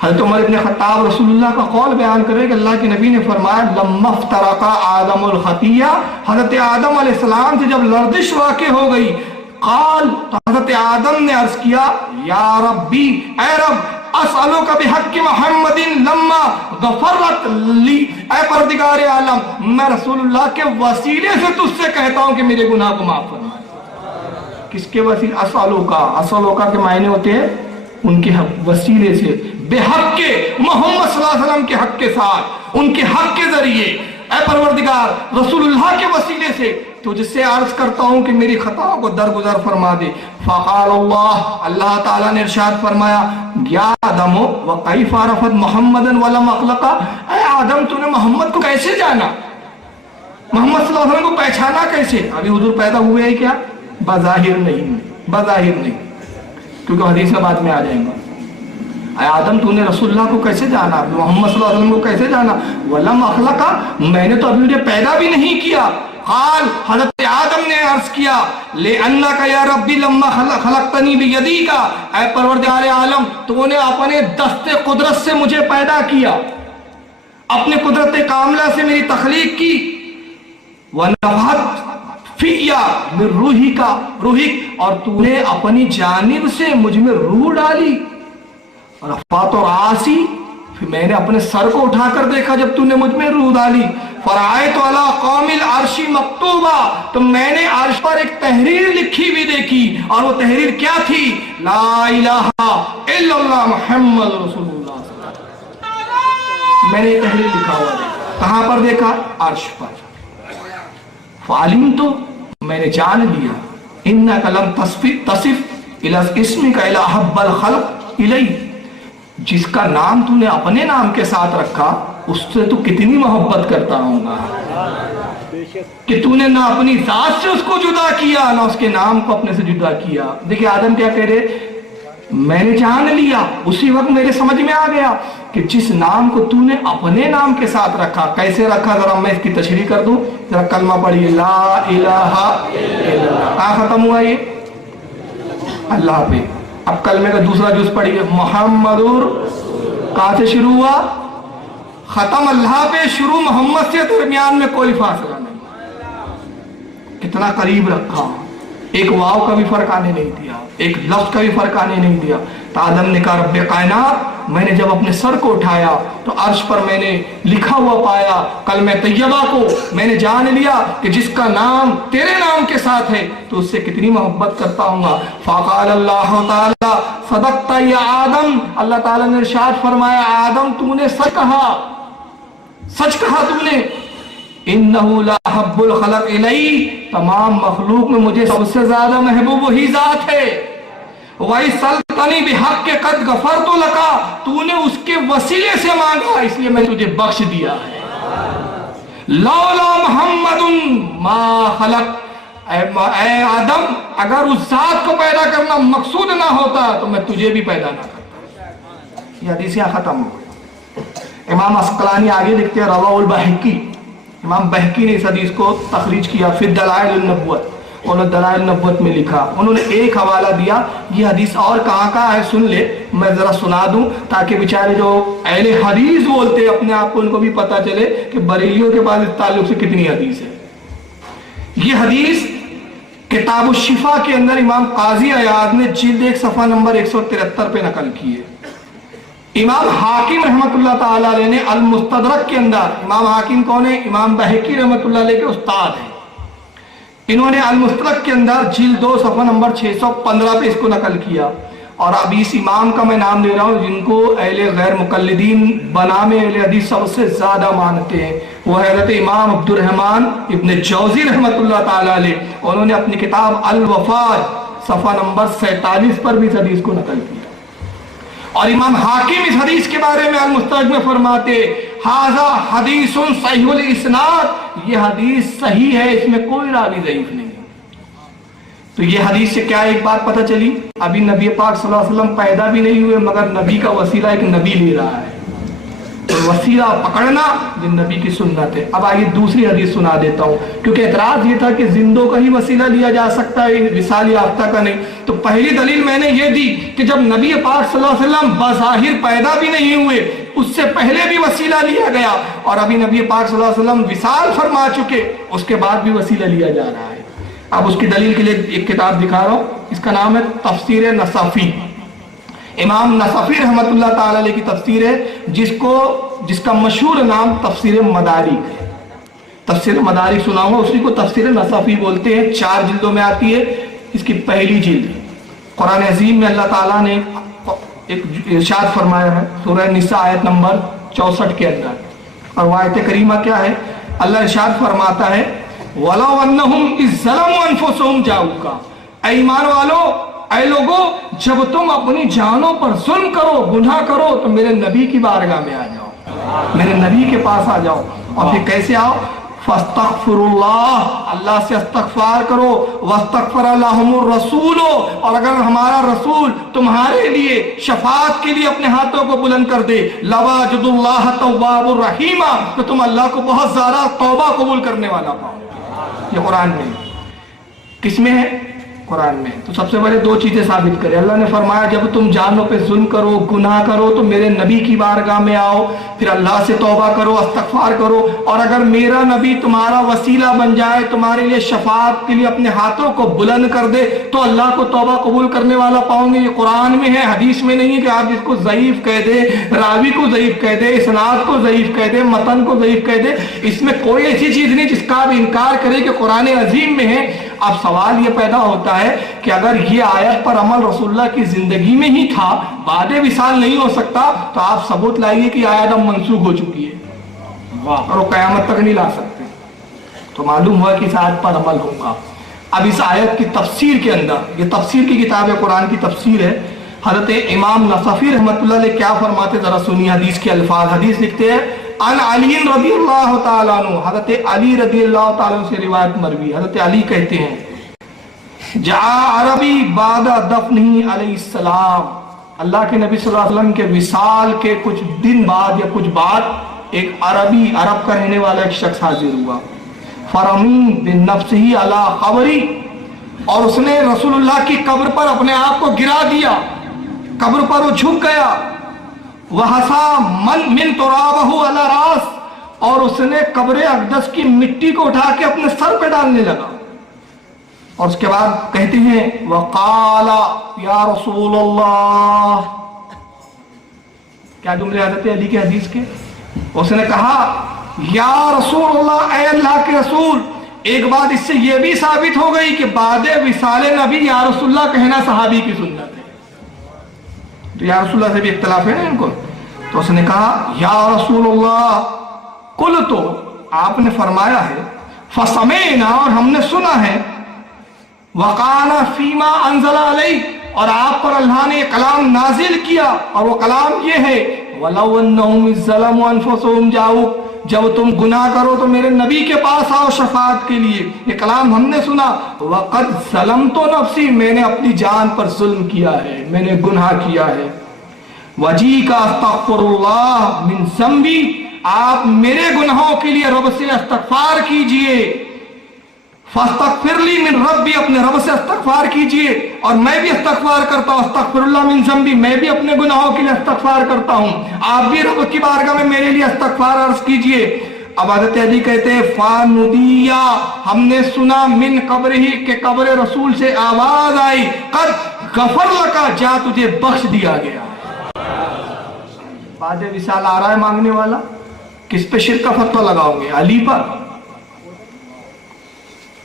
حضرت عمر ابن خطاب رسول اللہ کا قول بیان کرے کہ اللہ کے نبی نے فرمایا لما افترق آدم الخطیہ, حضرت آدم علیہ السلام سے جب لرزش واقع ہو گئی, قال, تو حضرت آدم نے عرض کیا, یا ربی, اے رب, اسألوک بحق محمد لما غفرت لی, اے پروردگار عالم, میں رسول اللہ کے وسیلے سے تجھ سے کہتا ہوں کہ میرے گناہ کو معاف فرما. کس کے وسیلے؟ اسألوکا کے معنی ہوتے ہیں ان کے وسیلے سے, بحق کے محمد صلی اللہ علیہ وسلم کے حق کے ساتھ, ان کے حق کے ذریعے, اے پروردگار رسول اللہ کے وسیلے سے تجھ سے عرض کرتا ہوں کہ میری خطاؤں کو درگزر فرما دے. فقال اللہ, اللہ تعالیٰ نے ارشاد فرمایا, یا آدم وکیف عرفت محمدا ولم اخلقہ, اے آدم تو نے محمد کو کیسے جانا, محمد صلی اللہ علیہ وسلم کو پہچانا کیسے؟ ابھی حضور پیدا ہوئے ہیں کیا؟ بظاہر نہیں, بظاہر نہیں, کیونکہ حدیث میں بعد میں آ جائیں گا. اے آدم تو نے رسول اللہ کو کیسے جانا, محمد صلی اللہ علیہ وسلم کو کیسے جانا؟ ولم اخلقہ, میں نے تو ابھی مجھے پیدا بھی نہیں کیا. قال, حضرت آدم نے عرض کیا, لِأَنَّكَ يَا رَبِّ لَمَّا خَلَقْتَنِي بِيَدِيكَ, اے پروردگار عالم تو نے اپنے دست قدرت سے مجھے پیدا کیا, اپنے قدرت کاملہ سے میری تخلیق کی. وَنَفَحَتْ فِيَّا مِن رُوحِكَ, روحک, اور تو نے اپنی جانب سے مجھ میں روح ڈالی. رفعت رأسی, پھر میں نے اپنے سر کو اٹھا کر دیکھا جب تو نے مجھ میں روح ڈالی. فرائت علی قوم العرش مکتوبہ, تو میں نے عرش پر ایک تحریر لکھی بھی دیکھی, اور وہ تحریر کیا تھی؟ لا الہ الا اللہ محمد رسول اللہ صلی اللہ علیہ وسلم. میں نے یہ تحریر لکھا ہوا دیکھا. کہاں پر دیکھا؟ عرش پر. فعلم, تو میں نے جان لیا, انک لم تصف الی اسمک الی احب الخلق الی, جس کا نام تو نے اپنے نام کے ساتھ رکھا اس سے تو کتنی محبت کرتا ہوں گا, کہ تو نے نہ اپنی ذات سے اس کو جدا کیا نہ اس کے نام کو اپنے سے جدا کیا. دیکھیں آدم کیا کہہ رہے, میں نے جان لیا, اسی وقت میرے سمجھ میں آ گیا کہ جس نام کو تو نے اپنے نام کے ساتھ رکھا. کیسے رکھا ذرا میں اس کی تشریح کر دوں, ذرا کلمہ پڑھیے, لا الہ الا اللہ. کہاں ختم ہوا یہ؟ اللہ پہ. اب کلمے کا دوسرا جز پڑھیے, محمد, کہاں سے شروع ہوا؟ ختم اللہ پہ, شروع محمد سے, درمیان میں کوئی فاصلہ نہیں. کتنا قریب رکھا, ایک واو کا بھی فرق آنے نہیں دیا, ایک لفظ کا بھی فرق آنے نہیں دیا. تو آدم نے کہا رب کائنات, میں نے جب اپنے سر کو اٹھایا تو عرش پر میں نے لکھا ہوا پایا کلمہ طیبہ کو, میں نے جان لیا کہ جس کا نام تیرے نام کے ساتھ ہے تو اس سے کتنی محبت کرتا ہوں گا. فقال اللہ تعالی صدقت یا آدم, اللہ تعالیٰ نے ارشاد فرمایا, آدم تو نے سچ کہا, سچ کہا تو نے. इन्नहु लहब्बुल खलक इलैहि, तमाम मखलूक में मुझे सबसे ज्यादा महबूब वही जात है। वही सल्तनी बिहक के कद गफर तो लका, तूने उसके वसीले से मांगा इसलिए मैं तुझे बख्श दिया है। लौला मोहम्मदुन मा खलक, ऐ आदम अगर उस जात को पैदा करना मकसूद ना होता तो मैं तुझे भी पैदा ना करता। ये हदीस यहाँ खत्म हो गई। इमाम अस्कलानी आगे लिखते हैं रवाउल बहकी, इमाम बहकी ने इस हदीस को तखरीज किया। फिर दलाइल नबुव्वत, उन्होंने दलाइल नबुव्वत में लिखा, उन्होंने एक हवाला दिया। ये हदीस और कहाँ है सुन ले, मैं जरा सुना दूं ताकि बेचारे जो अहले हदीस बोलते हैं अपने आप को उनको भी पता चले कि बरेलियों के पास इस ताल्लुक से कितनी हदीस है। ये हदीस किताब शिफा के अंदर इमाम काजी अयाद ने जिल्द 1 सफ़ा नंबर 173 पे नकल की है। इमाम हाकिम रहमतुल्लाह ताला अलैह ने अल मुस्तदरक के अंदर, इमाम हाकिम कौन है? इमाम बहकी रहमतुल्लाह अलैह के उस्ताद हैं। इन्होंने अल मुस्तदरक के अंदर जिल्द 2 सफ़ा नंबर 615 पे इसको नकल किया। और अब इस इमाम का मैं नाम ले रहा हूँ जिनको अहले गैर मुकल्लिदीन बनामे अहले हदीस सबसे ज्यादा मानते हैं, वो हज़रत इमाम अब्दुर्रहमान इब्न जौज़ी रहमतुल्लाह ताला अलैह। उन्होंने अपनी किताब अल वफ़ाद सफ़ा नंबर 47 पर भी इस हदीस को नकल किया। और इमाम हाकिम इस हदीस के बारे में अल मुस्तदरक में फरमाते हाज़ा हदीसुन सहीहुल इस्नाद, ये हदीस सही है, इसमें कोई रावी ज़ईफ नहीं। तो ये हदीस से क्या एक बात पता चली, अभी नबी पाक सल्लल्लाहु अलैहि वसल्लम पैदा भी नहीं हुए मगर नबी का वसीला एक नबी ले रहा है। तो वसीला पकड़ना जिन नबी की सुन्नत है। अब आगे दूसरी हदीस सुना देता हूँ, क्योंकि एतराज ये था कि जिंदों का ही वसीला लिया जा सकता है, विसाल याफ्ता का नहीं। तो पहली दलील मैंने ये दी कि जब नबी पाक सल्लल्लाहु अलैहि वसल्लम बज़ाहिर पैदा भी नहीं हुए, उससे पहले भी वसीला लिया गया, और अभी नबी पाक सल्लल्लाहु अलैहि वसल्लम विसाल फरमा चुके, उसके बाद भी वसीला लिया जा रहा है। अब उसकी दलील के लिए एक किताब दिखा रहा हूँ, इसका नाम है तफसीर नसफी। इमाम नसफी रहमतुल्लाह ताला अलैह की तफसीर है, जिसका मशहूर नाम तफसीर मदारिक है। तफसीर मदारिक सुनाऊंगा, उसी को तफसीर नसफी बोलते हैं। 4 जिल्दों में आती है। इसकी पहली जिल्द कुरान अजीम में अल्लाह ताला ने एक इरशाद फरमाया है सूरह निसा आयत नंबर 64 के अंदर, और वो आयत करीमा क्या है? अल्लाह इरशाद फरमाता है वलो अन्नहुम इज़्ज़लमु अनफुसहुम जाऊका, ऐ ईमान वालो, ऐ लोगो, जब तुम अपनी जानों पर जुल्म करो, गुनाह करो, तो मेरे नबी की बारगाह में आ जाओ, मेरे नबी के पास आ जाओ। और फिर कैसे आओ? फस्तगफिरुल्लाह, अल्लाह से इस्तगफार करो, वस्तगफर लहुमुर रसूल, और अगर हमारा रसूल तुम्हारे लिए शफाअत के लिए अपने हाथों को बुलंद कर दे, लवाजदुल्लाह तव्वाबुर रहीमा, तो तुम अल्लाह को बहुत ज्यादा तौबा कबूल करने वाला पाओ। ये कुरान में, किसमें है? कुरान में। तो सबसे पहले 2 चीजें साबित करें। अल्लाह ने फरमाया जब तुम जानों पे जुल्म करो, गुनाह करो, तो मेरे नबी की बारगाह में आओ, फिर अल्लाह से तौबा करो, इस्तगफार करो, और अगर मेरा नबी तुम्हारा वसीला बन जाए, तुम्हारे लिए शफाअत के लिए अपने हाथों को बुलंद कर दे, तो अल्लाह को तौबा कबूल करने वाला पाओगे। ये कुरान में है, हदीस में नहीं है कि आप इसको ज़ईफ कह दे, रावी को ज़ईफ कह दे, इस्नाद को ज़ईफ कह दे, मतन को ज़ईफ कह दे। इसमें कोई ऐसी चीज नहीं जिसका आप इनकार करें कि कुरान अजीम में है। अब सवाल ये पैदा होता है कि अगर ये आयत पर अमल रसूलुल्लाह की जिंदगी में ही था, बादे विसाल नहीं हो सकता, तो आप सबूत लाइए कि आयत अब मनसूख हो चुकी है और वो कयामत तक नहीं ला सकते। तो मालूम हुआ कि इस आयत पर अमल होगा। अब इस आयत की तफसीर के अंदर, ये तफसीर की किताब है, कुरान की तफसीर है, हजरत इमाम नसफी रहमतुल्लाह अलैह क्या फरमाते जरा सुनिए हदीस के अल्फाज। हदीस लिखते हैं अन अली रज़ियल्लाहु ताला अन्हु, हज़रत अली रज़ियल्लाहु ताला अन्हु से रिवायत मरवी। हज़रत अली कहते हैं जा अरबी बाद दफनिही अलैहिस्सलाम, अल्लाह के नबी सल्लल्लाहु अलैहि वसल्लम के विसाल के कुछ दिन बाद या कुछ बाद एक अरबी, अरब का रहने वाला एक शख्स हाजिर हुआ। फरमी बिन नफ्सिही अला कब्री, और उसने रसूलुल्लाह की कब्र पर अपने आप को गिरा दिया, कब्र पर वो झुक गया। वहसा मन मिन तुराबहु अला रास, और उसने कब्र अक़दस की मिट्टी को उठा के अपने सर पे डालने लगा। और उसके बाद कहते हैं वक़ाला या रसूलल्लाह, क्या जुमले हज़रत अली के हदीस के? उसने कहा या रसूलल्लाह, ऐ अल्लाह के रसूल। एक बात इससे यह भी साबित हो गई कि बाद विसाले नबी या रसूलल्लाह कहना सहाबी की सुन्नत है। तो या रसूलल्लाह से भी इख्तिलाफ है ना इनको। तो उसने कहा या रसूलल्लाह कुल, तो आपने फरमाया है फसमेना, और हमने सुना है, वकाना फीमा अंजला अलैहि, और आप पर अल्लाह ने कलाम नाजिल किया, और वो कलाम ये है वलौ अन्नहुम इज़्ज़लमू अनफुसहुम जाऊ, जब तुम गुनाह करो तो मेरे नबी के पास आओ शफाअत के लिए। ये कलाम हमने सुना। वक़द ज़लमतु नफ्सी, मैंने अपनी जान पर जुल्म किया है, मैंने गुनाह किया है। वजी का अस्तगफिरुल्लाह मिन ज़म्बी, आप मेरे गुनाहों के लिए रब से इस्तगफार कीजिए। फस्तगफिरली मिन रब्बी, अपने रब से इस्तगफार कीजिए, और मैं भी इस्तगफार करता हूँ। अस्तगफिरुल्लाह मिन ज़म्बी, मैं भी अपने गुनाहों के लिए इस्तगफार करता हूँ। आप भी रब की बारगाह में मेरे लिए इस्तगफार अर्ज कीजिए। अब हज़रत अली कहते हैं फानुदिया, हमने सुना मिन कब्रिही, के कब्र रसूल से आवाज आई, कद गफर लका, जा तुझे बख्श दिया गया। बाद विसाल आ रहा है मांगने वाला, किस पे शिर्क का फतवा लगाओगे? अली पर,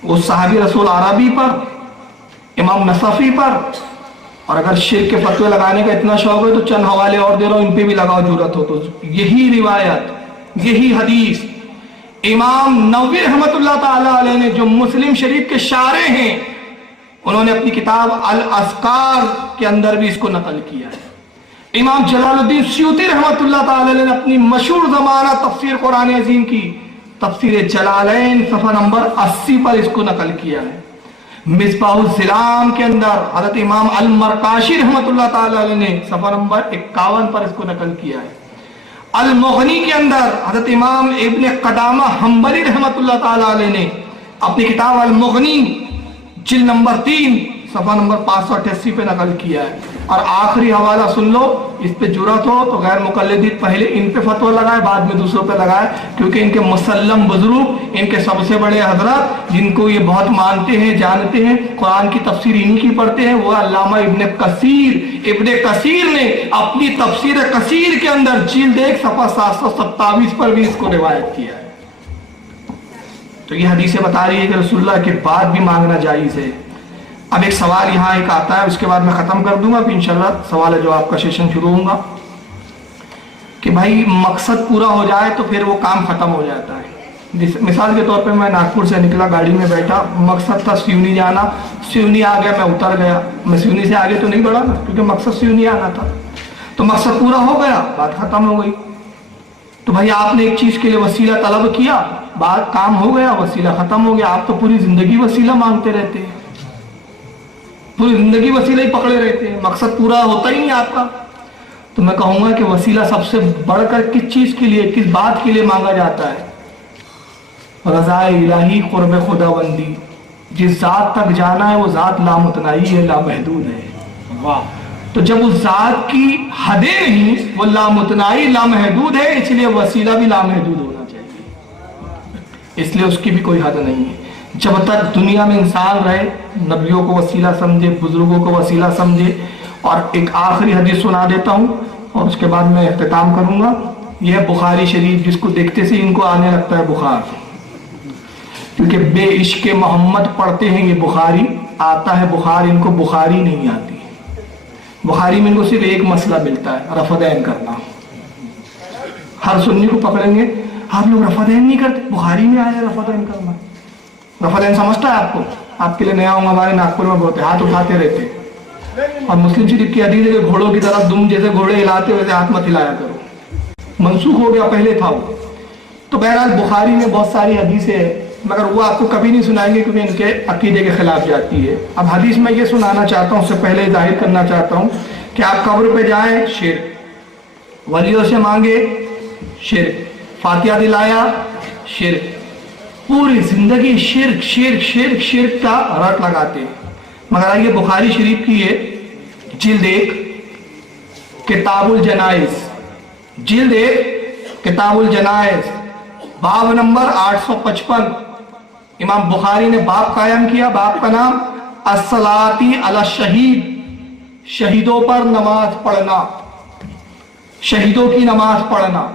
उस सहाबी रसूल अरबी पर, इमाम नसफी पर। और अगर शिर्क के फतवे लगाने का इतना शौक है तो चंद हवाले और दे रहा हूं, इन पे भी लगाओ जरूरत हो तो। यही रिवायत, यही हदीस इमाम नववी रहमतुल्लाह ताला अलैह ने, जो मुस्लिम शरीफ के शारे हैं, उन्होंने अपनी किताब अल अस्कार के अंदर भी इसको नकल किया है। इमाम जलालुद्दीन सयूती रहमतुल्लाह ताला अलैह ने अपनी मशहूर ज़माना तफसीर कुरान अज़ीम की तफसीर जलालैन सफ़ा नंबर 80 पर इसको नकल किया है। मिसबाहुल ज़िलाम के अंदर हज़रत इमाम अल मरकाशी रहमतुल्लाह ताला अलैह ने सफ़ा नंबर 51 पर इसको नकल किया है। अल मुग़नी के अंदर हज़रत इमाम इब्न क़दामा हम्बली रहमतुल्लाह ताला अलैह ने अपनी किताब अल मुग़नी जिल्द नंबर 3 सफ़ा नंबर 588 पे नकल किया है। और आखिरी हवाला सुन लो, इस पे जुरत हो तो गैर मुक़ल्लिदीन पहले इन पे फतवा लगाए, बाद में दूसरों पे लगाए, क्योंकि इनके मुसल्लम बुजुर्ग, इनके सबसे बड़े हजरत जिनको ये बहुत मानते हैं, जानते हैं, कुरान की तफसीर इन्हीं की पढ़ते हैं, वो अल्लामा इब्न कसीर। इब्न कसीर ने अपनी तफसीर कसीर के अंदर जिल्द 1 सफ़ा 727 पर भी इसको रिवायत किया है। तो ये हदीसें बता रही है कि रसूलुल्लाह के बाद भी मांगना जायज़ है। अब एक सवाल यहाँ एक आता है, उसके बाद मैं ख़त्म कर दूंगा, फिर इंशाल्लाह सवाल जवाब का सेशन शुरू होगा कि भाई मकसद पूरा हो जाए तो फिर वो काम ख़त्म हो जाता है। मिसाल के तौर पे मैं नागपुर से निकला, गाड़ी में बैठा, मकसद था सिवनी जाना, सिवनी आ गया, मैं उतर गया, मैं सिवनी से आगे तो नहीं बढ़ा ना, क्योंकि मकसद सिवनी आना था। तो मकसद पूरा हो गया, बात ख़त्म हो गई। तो भाई आपने एक चीज़ के लिए वसीला तलब किया, बात काम हो गया, वसीला ख़त्म हो गया। आप तो पूरी ज़िंदगी वसीला मांगते रहते हैं, पूरी जिंदगी वसीला ही पकड़े रहते हैं, मकसद पूरा होता ही नहीं आपका। तो मैं कहूँगा कि वसीला सबसे बढ़कर किस चीज़ के लिए, किस बात के लिए मांगा जाता है? रज़ाए इलाही, क़ुर्ब खुदाबंदी। जिस ज़ात तक जाना है वो ज़ात लामुतनाई है, लामहदूद है। वाह! तो जब उस ज़ात की हदें नहीं, वो लामुतनाई लामहदूद है, इसलिए वसीला भी लामहदूद होना चाहिए, इसलिए उसकी भी कोई हद नहीं है। जब तक दुनिया में इंसान रहे, नबियों को वसीला समझे, बुजुर्गों को वसीला समझे। और एक आखिरी हदीस सुना देता हूँ और उसके बाद मैं इख्तिताम करूँगा। यह बुखारी शरीफ, जिसको देखते से इनको आने लगता है बुखार, क्योंकि बेइश्क़ मोहम्मद पढ़ते हैं ये बुखारी, आता है बुखार, इनको बुखारी नहीं आती। बुखारी में इनको सिर्फ एक मसला मिलता है, रफ़दैन करना। हर सुन्नी को पकड़ेंगे, आप लोग रफ़दैन नहीं करते, बुखारी में आया रफ़दैन करना। रफ़दैन समझता है आपको? आपके लिए नया होगा, हमारे नागपुर में बहुत है, हाथ उठाते रहते। और मुस्लिम शरीफ की हदीस है कि घोड़ों की तरह तुम जैसे घोड़े हिलाते वैसे हाथ मत हिलाया करो, मनसूख हो गया, पहले था वो। तो बहरहाल बुखारी में बहुत सारी हदीसें हैं, मगर वो आपको कभी नहीं सुनाएंगे क्योंकि इनके अकीदे के खिलाफ जाती है। अब हदीस में ये सुनाना चाहता हूँ, उससे पहले जाहिर करना चाहता हूँ कि आप कब्र पे जाएं, शिर्क, वलियों से मांगे, शिर्क, फातिहा दिलाया, शिर्क, पूरी जिंदगी शिर्क शिर्क शिर्क शिर्क का रट लगाते हैं। मगर आइए बुखारी शरीफ की है, जिल्द 1 किताबुल जनाइज, जिल्द 1 किताबुल जनाइज, बाब नंबर 855, इमाम बुखारी ने बाब कायम किया। बाब का नाम अस्सलाती अला शहीद, शहीदों पर नमाज पढ़ना, शहीदों की नमाज पढ़ना।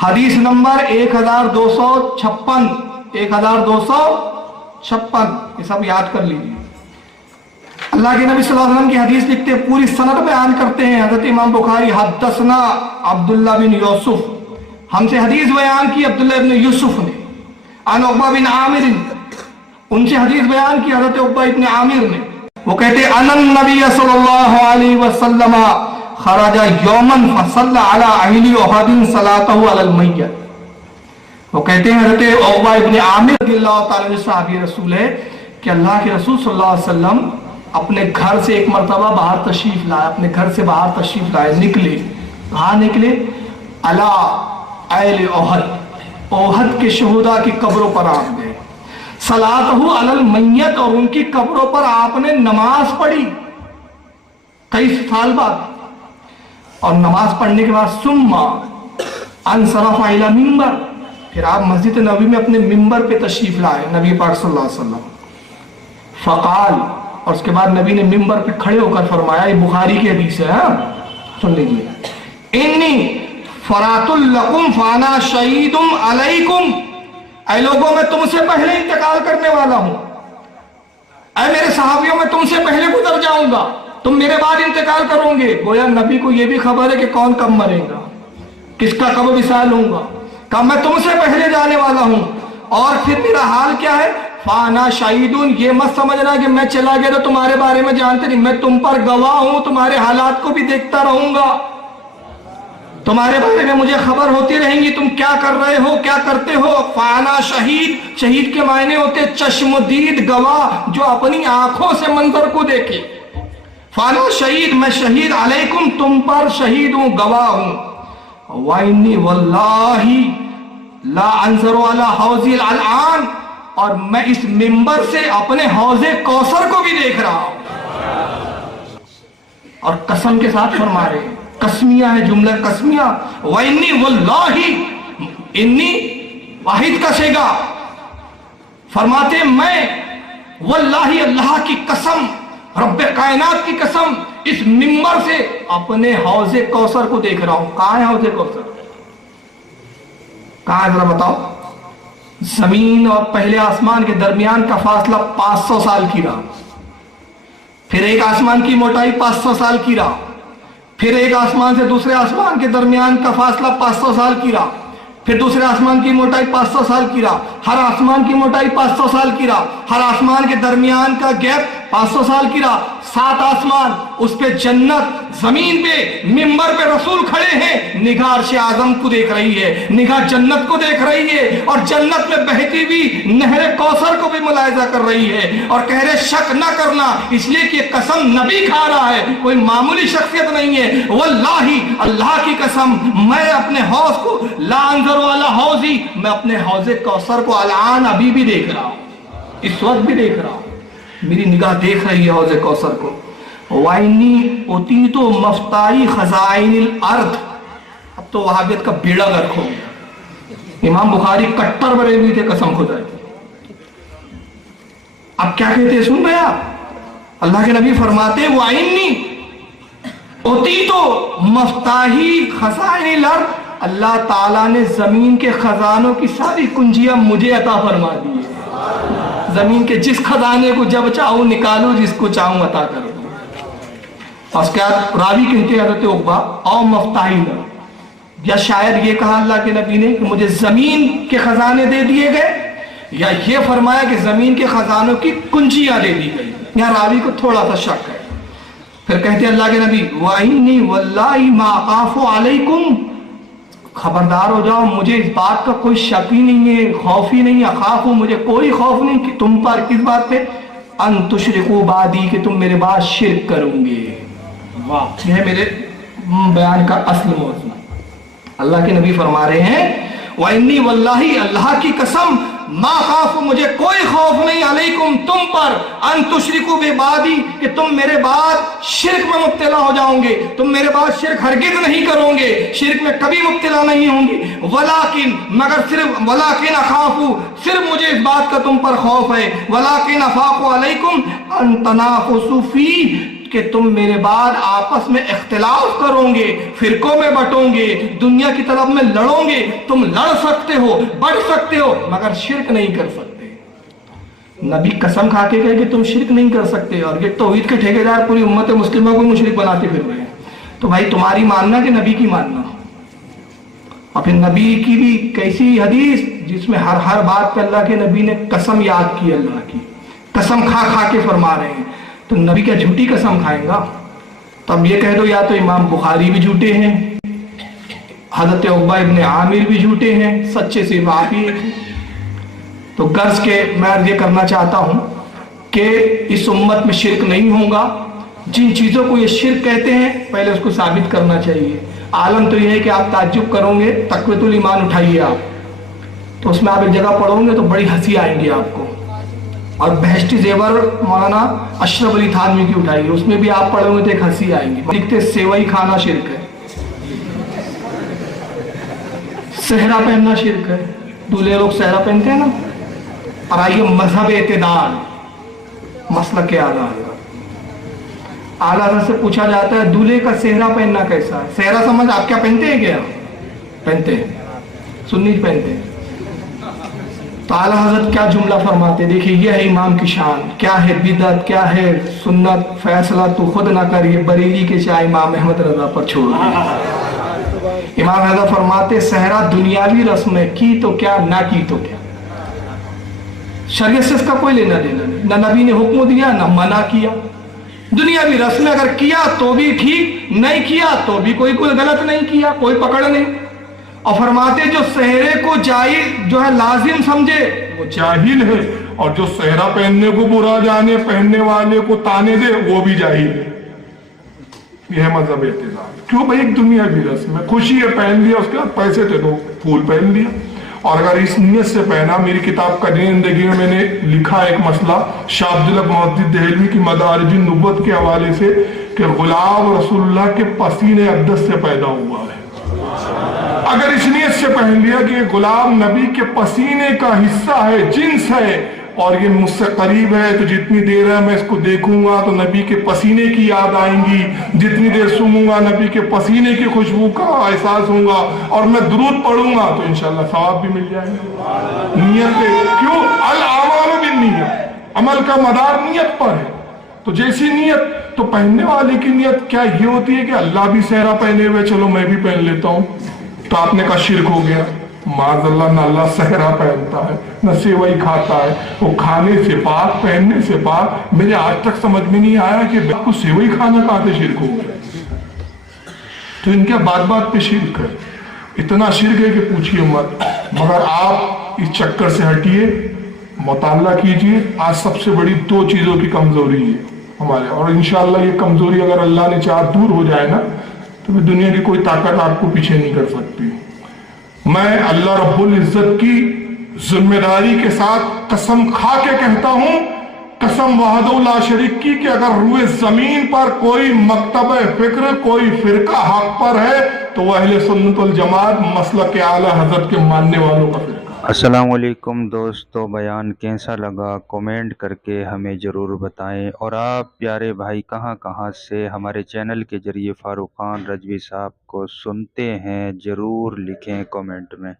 हदीस नंबर 1256, 1256, ये सब याद कर लीजिए। अल्लाह के नबी सल्लल्लाहु अलैहि वसल्लम की हदीस लिखते हैं, पूरी सनद बयान करते हैं हजरत इमाम बुखारी, हद्दसना अब्दुल्लाह बिन यूसुफ, हमसे हदीस बयान की अब्दुल्लाह बिन यूसुफ ने। अन उक़बा बिन आमिर, उनसे हदीस बयान की हज़रत उक़बा इब्न आमिर ने। वो कहते अनन नबी सल्लल्लाहु अलैहि वसल्लम खरजा यौमन फसल्ला अला अहली उहदिन सलातहु अलल मय्यत। वो कहते हैं हज़रत उक़बा इब्न आमिर रज़ियल्लाहु ताला अन्हु सहाबी रसूल है कि अल्लाह के रसूल सल्लल्लाहु अलैहि वसल्लम अपने घर से एक मरतबा बाहर तशरीफ लाए, अपने घर से बाहर तशरीफ लाए, निकले। कहाँ निकले? अला अहली उहद, ओहद के शहुदा की कब्रों पर आप गए। सलातहु अलल मय्यत, और उनकी कब्रों पर आपने नमाज पढ़ी कई साल बाद। और नमाज पढ़ने के बाद सुम्मा अनसरफ़ इला मिंबर, फिर आप मस्जिद नबी में अपने मिंबर पे तशरीफ लाए नबी पाक सल्लल्लाहु अलैहि वसल्लम। फ़क़ाल, और उसके बाद नबी ने मिंबर पे खड़े होकर फरमाया, ये बुखारी की हदीस है, सुन लीजिए। इन्नी फरातुल लकुम फाना शहीदुम अलैकुम, ऐ लोगों मैं तुमसे पहले इंतकाल करने वाला हूं, ऐ मेरे सहाबियों मैं तुमसे पहले गुजर जाऊंगा, तुम मेरे बाद इंतकाल करोगे। गोया नबी को यह भी खबर है कि कौन कब मरेगा, किसका कब विसाल होगा। कहा मैं तुमसे पहले जाने वाला हूं, और फिर मेरा हाल क्या है? फाना शाहिदुन, ये मत समझना कि मैं चला गया तो तुम्हारे बारे में जानते नहीं, मैं तुम पर गवाह हूं, तुम्हारे हालात को भी देखता रहूंगा, तुम्हारे बारे में मुझे खबर होती रहेंगी, तुम क्या कर रहे हो, क्या करते हो। फाना शहीद, शहीद के मायने होते चश्मदीद, गवाह जो अपनी आंखों से मंजर को देखे। फाना शहीद, मैं शहीद, अलैकुम तुम पर शहीद हूं, गवाह हूं। वाइन्नी वल्लाही ला अंजरु अला हौज़िल अलआन, और मैं इस मिंबर से अपने हौज़े कौसर को भी देख रहा हूं। और कसम के साथ फरमा रहे, कस्मिया है, जुमला कस्मिया। वइन्नी वल्लाही, इन्नी वाहिद कसेगा, फरमाते मैं वल्लाही अल्लाह की कसम, रब्बे कायनात की कसम, इस मिंबर से अपने हौज़े कौसर को देख रहा हूं। कहां है हौज़े कौसर? कहां है जरा बताओ? जमीन और पहले आसमान के दरमियान का फासला 500 साल की रहा, फिर एक आसमान की मोटाई 500 साल की रहा, फिर एक आसमान से दूसरे आसमान के दरमियान का फासला 500 साल की रहा, फिर दूसरे आसमान की मोटाई 500 साल की रहा, हर आसमान की मोटाई 500 साल की रहा, हर आसमान के दरमियान का गैप 500 साल की रहा। 7 आसमान, उस पे जन्नत, जमीन पे मिंबर पे रसूल खड़े हैं, निगाह अर्श आजम को देख रही है, निगाह जन्नत को देख रही है, और जन्नत में बहती हुई नहर कौसर को भी मुलाहिजा कर रही है, और कह रहे शक ना करना, इसलिए कि कसम नबी खा रहा है, कोई मामूली शख्सियत नहीं है। वल्लाही अल्लाह की कसम, मैं अपने हौज को ला अंजरु अला हौज़ी, मैं अपने हौज़े कौसर को अलान अभी भी देख रहा हूं, इस वक्त भी देख रहा हूं, मेरी निगाह देख रही है हौज़े कौसर को। वाइनी उती तो मफ्ताई खजाइनिल अर्द, अब तो वहाबियत का बेड़ा गर्क हो गया। इमाम बुखारी कट्टर बरेलवी थे, कसम खुदा की। अब क्या कहते हैं सुन रहे आप? अल्लाह के नबी फरमाते वाइनी उती तो मफ्ताही खजाइनिल अर्द, अल्लाह ताला ने जमीन के खजानों की सारी कुंजियां मुझे अता फरमा दी है। जमीन के जिस खजाने को जब चाहूं निकालू, जिसको चाहूं अता कर दूं। और उसके बाद रावी कहते हैं हज़रत उक़बा औ मफ्ताहिन, या शायद ये कहा अल्लाह के नबी ने कि मुझे जमीन के खजाने दे दिए गए, या ये फरमाया कि जमीन के खजानों की कुंजियां दे दी गई। यहाँ रावी को थोड़ा सा शक है। फिर कहते हैं अल्लाह के नबी वाइन्नी वल्लाही मा अख़ाफ़ु अलैकुम, खबरदार हो जाओ, मुझे इस बात का कोई शक ही नहीं है, खौफ ही नहीं, अखाफ हो, मुझे कोई खौफ नहीं कि तुम पर, किस बात पे? अन तुशरिकू बादी, कि तुम मेरे बाद शिरक करोगे। वाह, यह मेरे बयान का असल मौजू। अल्लाह के नबी फरमा रहे हैं वइन्नी वल्लाही अल्लाह की कसम, मा खाफ, मुझे कोई खौफ नहीं, अलैकुम तुम पर, अन तुशरिकू बिबादी, कि तुम मेरे बाद शिरक में मुब्तला हो जाओगे, तुम मेरे बाद शिरक हरगिज़ नहीं करोगे, शिरक में कभी मुब्तला नहीं होंगे। वलाकिन, मगर सिर्फ, वलाकिन अखाफू, सिर्फ मुझे इस बात का तुम पर खौफ है, वलाकिन अखाफू अलैकुम अन तनाफुसू फी, कि तुम मेरे बाद आपस में इख्तिलाफ करोगे, फिरकों में बटोगे, दुनिया की तरफ में लड़ोगे। तुम लड़ सकते हो, बढ़ सकते हो, मगर शिरक नहीं कर सकते। नबी कसम खा के कहे कि तुम शिरक नहीं कर सकते, और ये तौहीद के ठेकेदार पूरी उम्मत मुस्लिमा को मुशरिक बनाते फिर रहे हैं। तो भाई तुम्हारी मानना कि नबी की मानना? और फिर नबी की भी कैसी हदीस جس میں ہر بات پہ اللہ کے نبی نے قسم یاد کی، اللہ کی قسم کھا کے فرما رہے ہیں، تو نبی کیا جھوٹی قسم کھائیں گا؟ تو اب یہ کہہ دو یا تو امام بخاری بھی جھوٹے ہیں، حضرت عقبہ ابن عامر بھی جھوٹے ہیں، سچے صرف آپ ہی ہیں۔ تو غرض کے میں یہ کرنا چاہتا ہوں کہ اس امت میں شرک نہیں ہوگا۔ جن چیزوں کو یہ شرک کہتے ہیں پہلے اس کو ثابت کرنا چاہیے۔ عالم تو یہ ہے کہ آپ تعجب کرو گے، تقویۃ الایمان اٹھائیے آپ، تو اس میں آپ ایک جگہ پڑھو گے تو بڑی ہنسی آئیں گی آپ کو، اور بہشتی زیور مولانا اشرف علی تھانوی کی اٹھائیے، اس میں بھی آپ پڑھو گے تو ایک ہنسی آئیں گی۔ لکھتے سیوئی کھانا شرک ہے، صحرا پہننا شرک ہے، دولہے لوگ صحرا پہنتے ہیں نا۔ اور آئیے مذہب اعتدال، مسلک اعلیٰ حضرت سے پوچھا جاتا ہے دولہے کا صحرا پہننا کیسا ہے؟ صحرا سمجھ آپ کیا پہنتے ہیں؟ کیا پہنتے ہیں؟ سنی پہنتے ہیں۔ تو اعلیٰ حضرت کیا جملہ فرماتے، دیکھیں یہ ہے امام کی شان، کیا ہے بدعت، کیا ہے سنت، فیصلہ تو خود نہ کر، یہ بریلی کے شاہ امام احمد رضا پر چھوڑ دیں۔ امام رضا فرماتے صحرا دنیاوی رسم ہے، کی تو کیا نہ کی تو کیا، شریعت سے اس کا کوئی لینا دینا نہیں، نہ نبی نے حکم دیا نہ منع کیا، دنیاوی رسم اگر کیا تو بھی ٹھیک، نہیں کیا تو بھی کوئی غلط نہیں کیا، کوئی پکڑ نہیں۔ اور فرماتے جو صحرے کو جائز جو ہے لازم سمجھے وہ جاہل ہے، اور جو صحرا پہننے کو برا جانے، پہننے والے کو تانے دے، وہ بھی جاہل ہے۔ یہ ہے مذہب اعتدال۔ کیوں بھائی؟ ایک دنیاوی رسم ہے، خوشی ہے، پہن لیا، اس کے بعد پیسے دے دو، پھول پہن لیا۔ اور اگر اس نیت سے پہنا، میری کتاب کا زندگی میں نے لکھا ایک مسئلہ شاہ عبداللہ محدث دہلوی کی مدارج النبوت کے حوالے سے کہ غلام رسول اللہ کے پسینے اقدس سے پیدا ہوا ہے۔ اگر اس نیت سے پہن لیا کہ یہ غلام نبی کے پسینے کا حصہ ہے، جنس ہے، اور یہ مجھ سے قریب ہے، تو جتنی دیر ہے میں اس کو دیکھوں گا تو نبی کے پسینے کی یاد آئیں گی، جتنی دیر سنوں گا نبی کے پسینے کی خوشبو کا احساس ہوں گا، اور میں درود پڑھوں گا تو انشاءاللہ ثواب بھی مل جائے گا۔ نیت کیوں؟ الاعمال بالنیت، عمل کا مدار نیت پر ہے۔ تو جیسی نیت، تو پہننے والے کی نیت کیا یہ ہوتی ہے کہ اللہ بھی صحرا پہنے ہوئے، چلو میں بھی پہن لیتا ہوں، تو آپ نے کہا شرک ہو گیا۔ معاذ اللہ، نہ اللہ صحرا پہنتا ہے نہ سیوئی کھاتا ہے، وہ کھانے سے پاک، پہننے سے پاک۔ میرے آج تک سمجھ میں نہیں آیا کہ کو سیوئی کھانا کہاں سے شرک ہو گیا۔ تو ان کے بات بات پہ شرک ہے، اتنا شرک ہے کہ پوچھئے مت۔ مگر آپ اس چکر سے ہٹیے، مطالعہ کیجئے۔ آج سب سے بڑی دو چیزوں کی کمزوری ہے ہمارے، اور انشاءاللہ یہ کمزوری اگر اللہ نے چاہا دور ہو جائے نا، تو دنیا کی کوئی طاقت آپ کو پیچھے نہیں کر سکتی۔ میں اللہ رب العزت کی ذمہ داری کے ساتھ قسم کھا کے کہتا ہوں، قسم وحدہ لا شریک کی، کہ اگر روئے زمین پر کوئی مکتب فکر، کوئی فرقہ حق پر ہے تو وہ اہل سنت والجماعت مسلک اعلیٰ حضرت کے ماننے والوں کا فرقہ۔ السلام علیکم دوستو، بیان کیسا لگا کمنٹ کر کے ہمیں ضرور بتائیں، اور آپ پیارے بھائی کہاں کہاں سے ہمارے چینل کے ذریعے فاروق خان رضوی صاحب کو سنتے ہیں ضرور لکھیں کمنٹ میں۔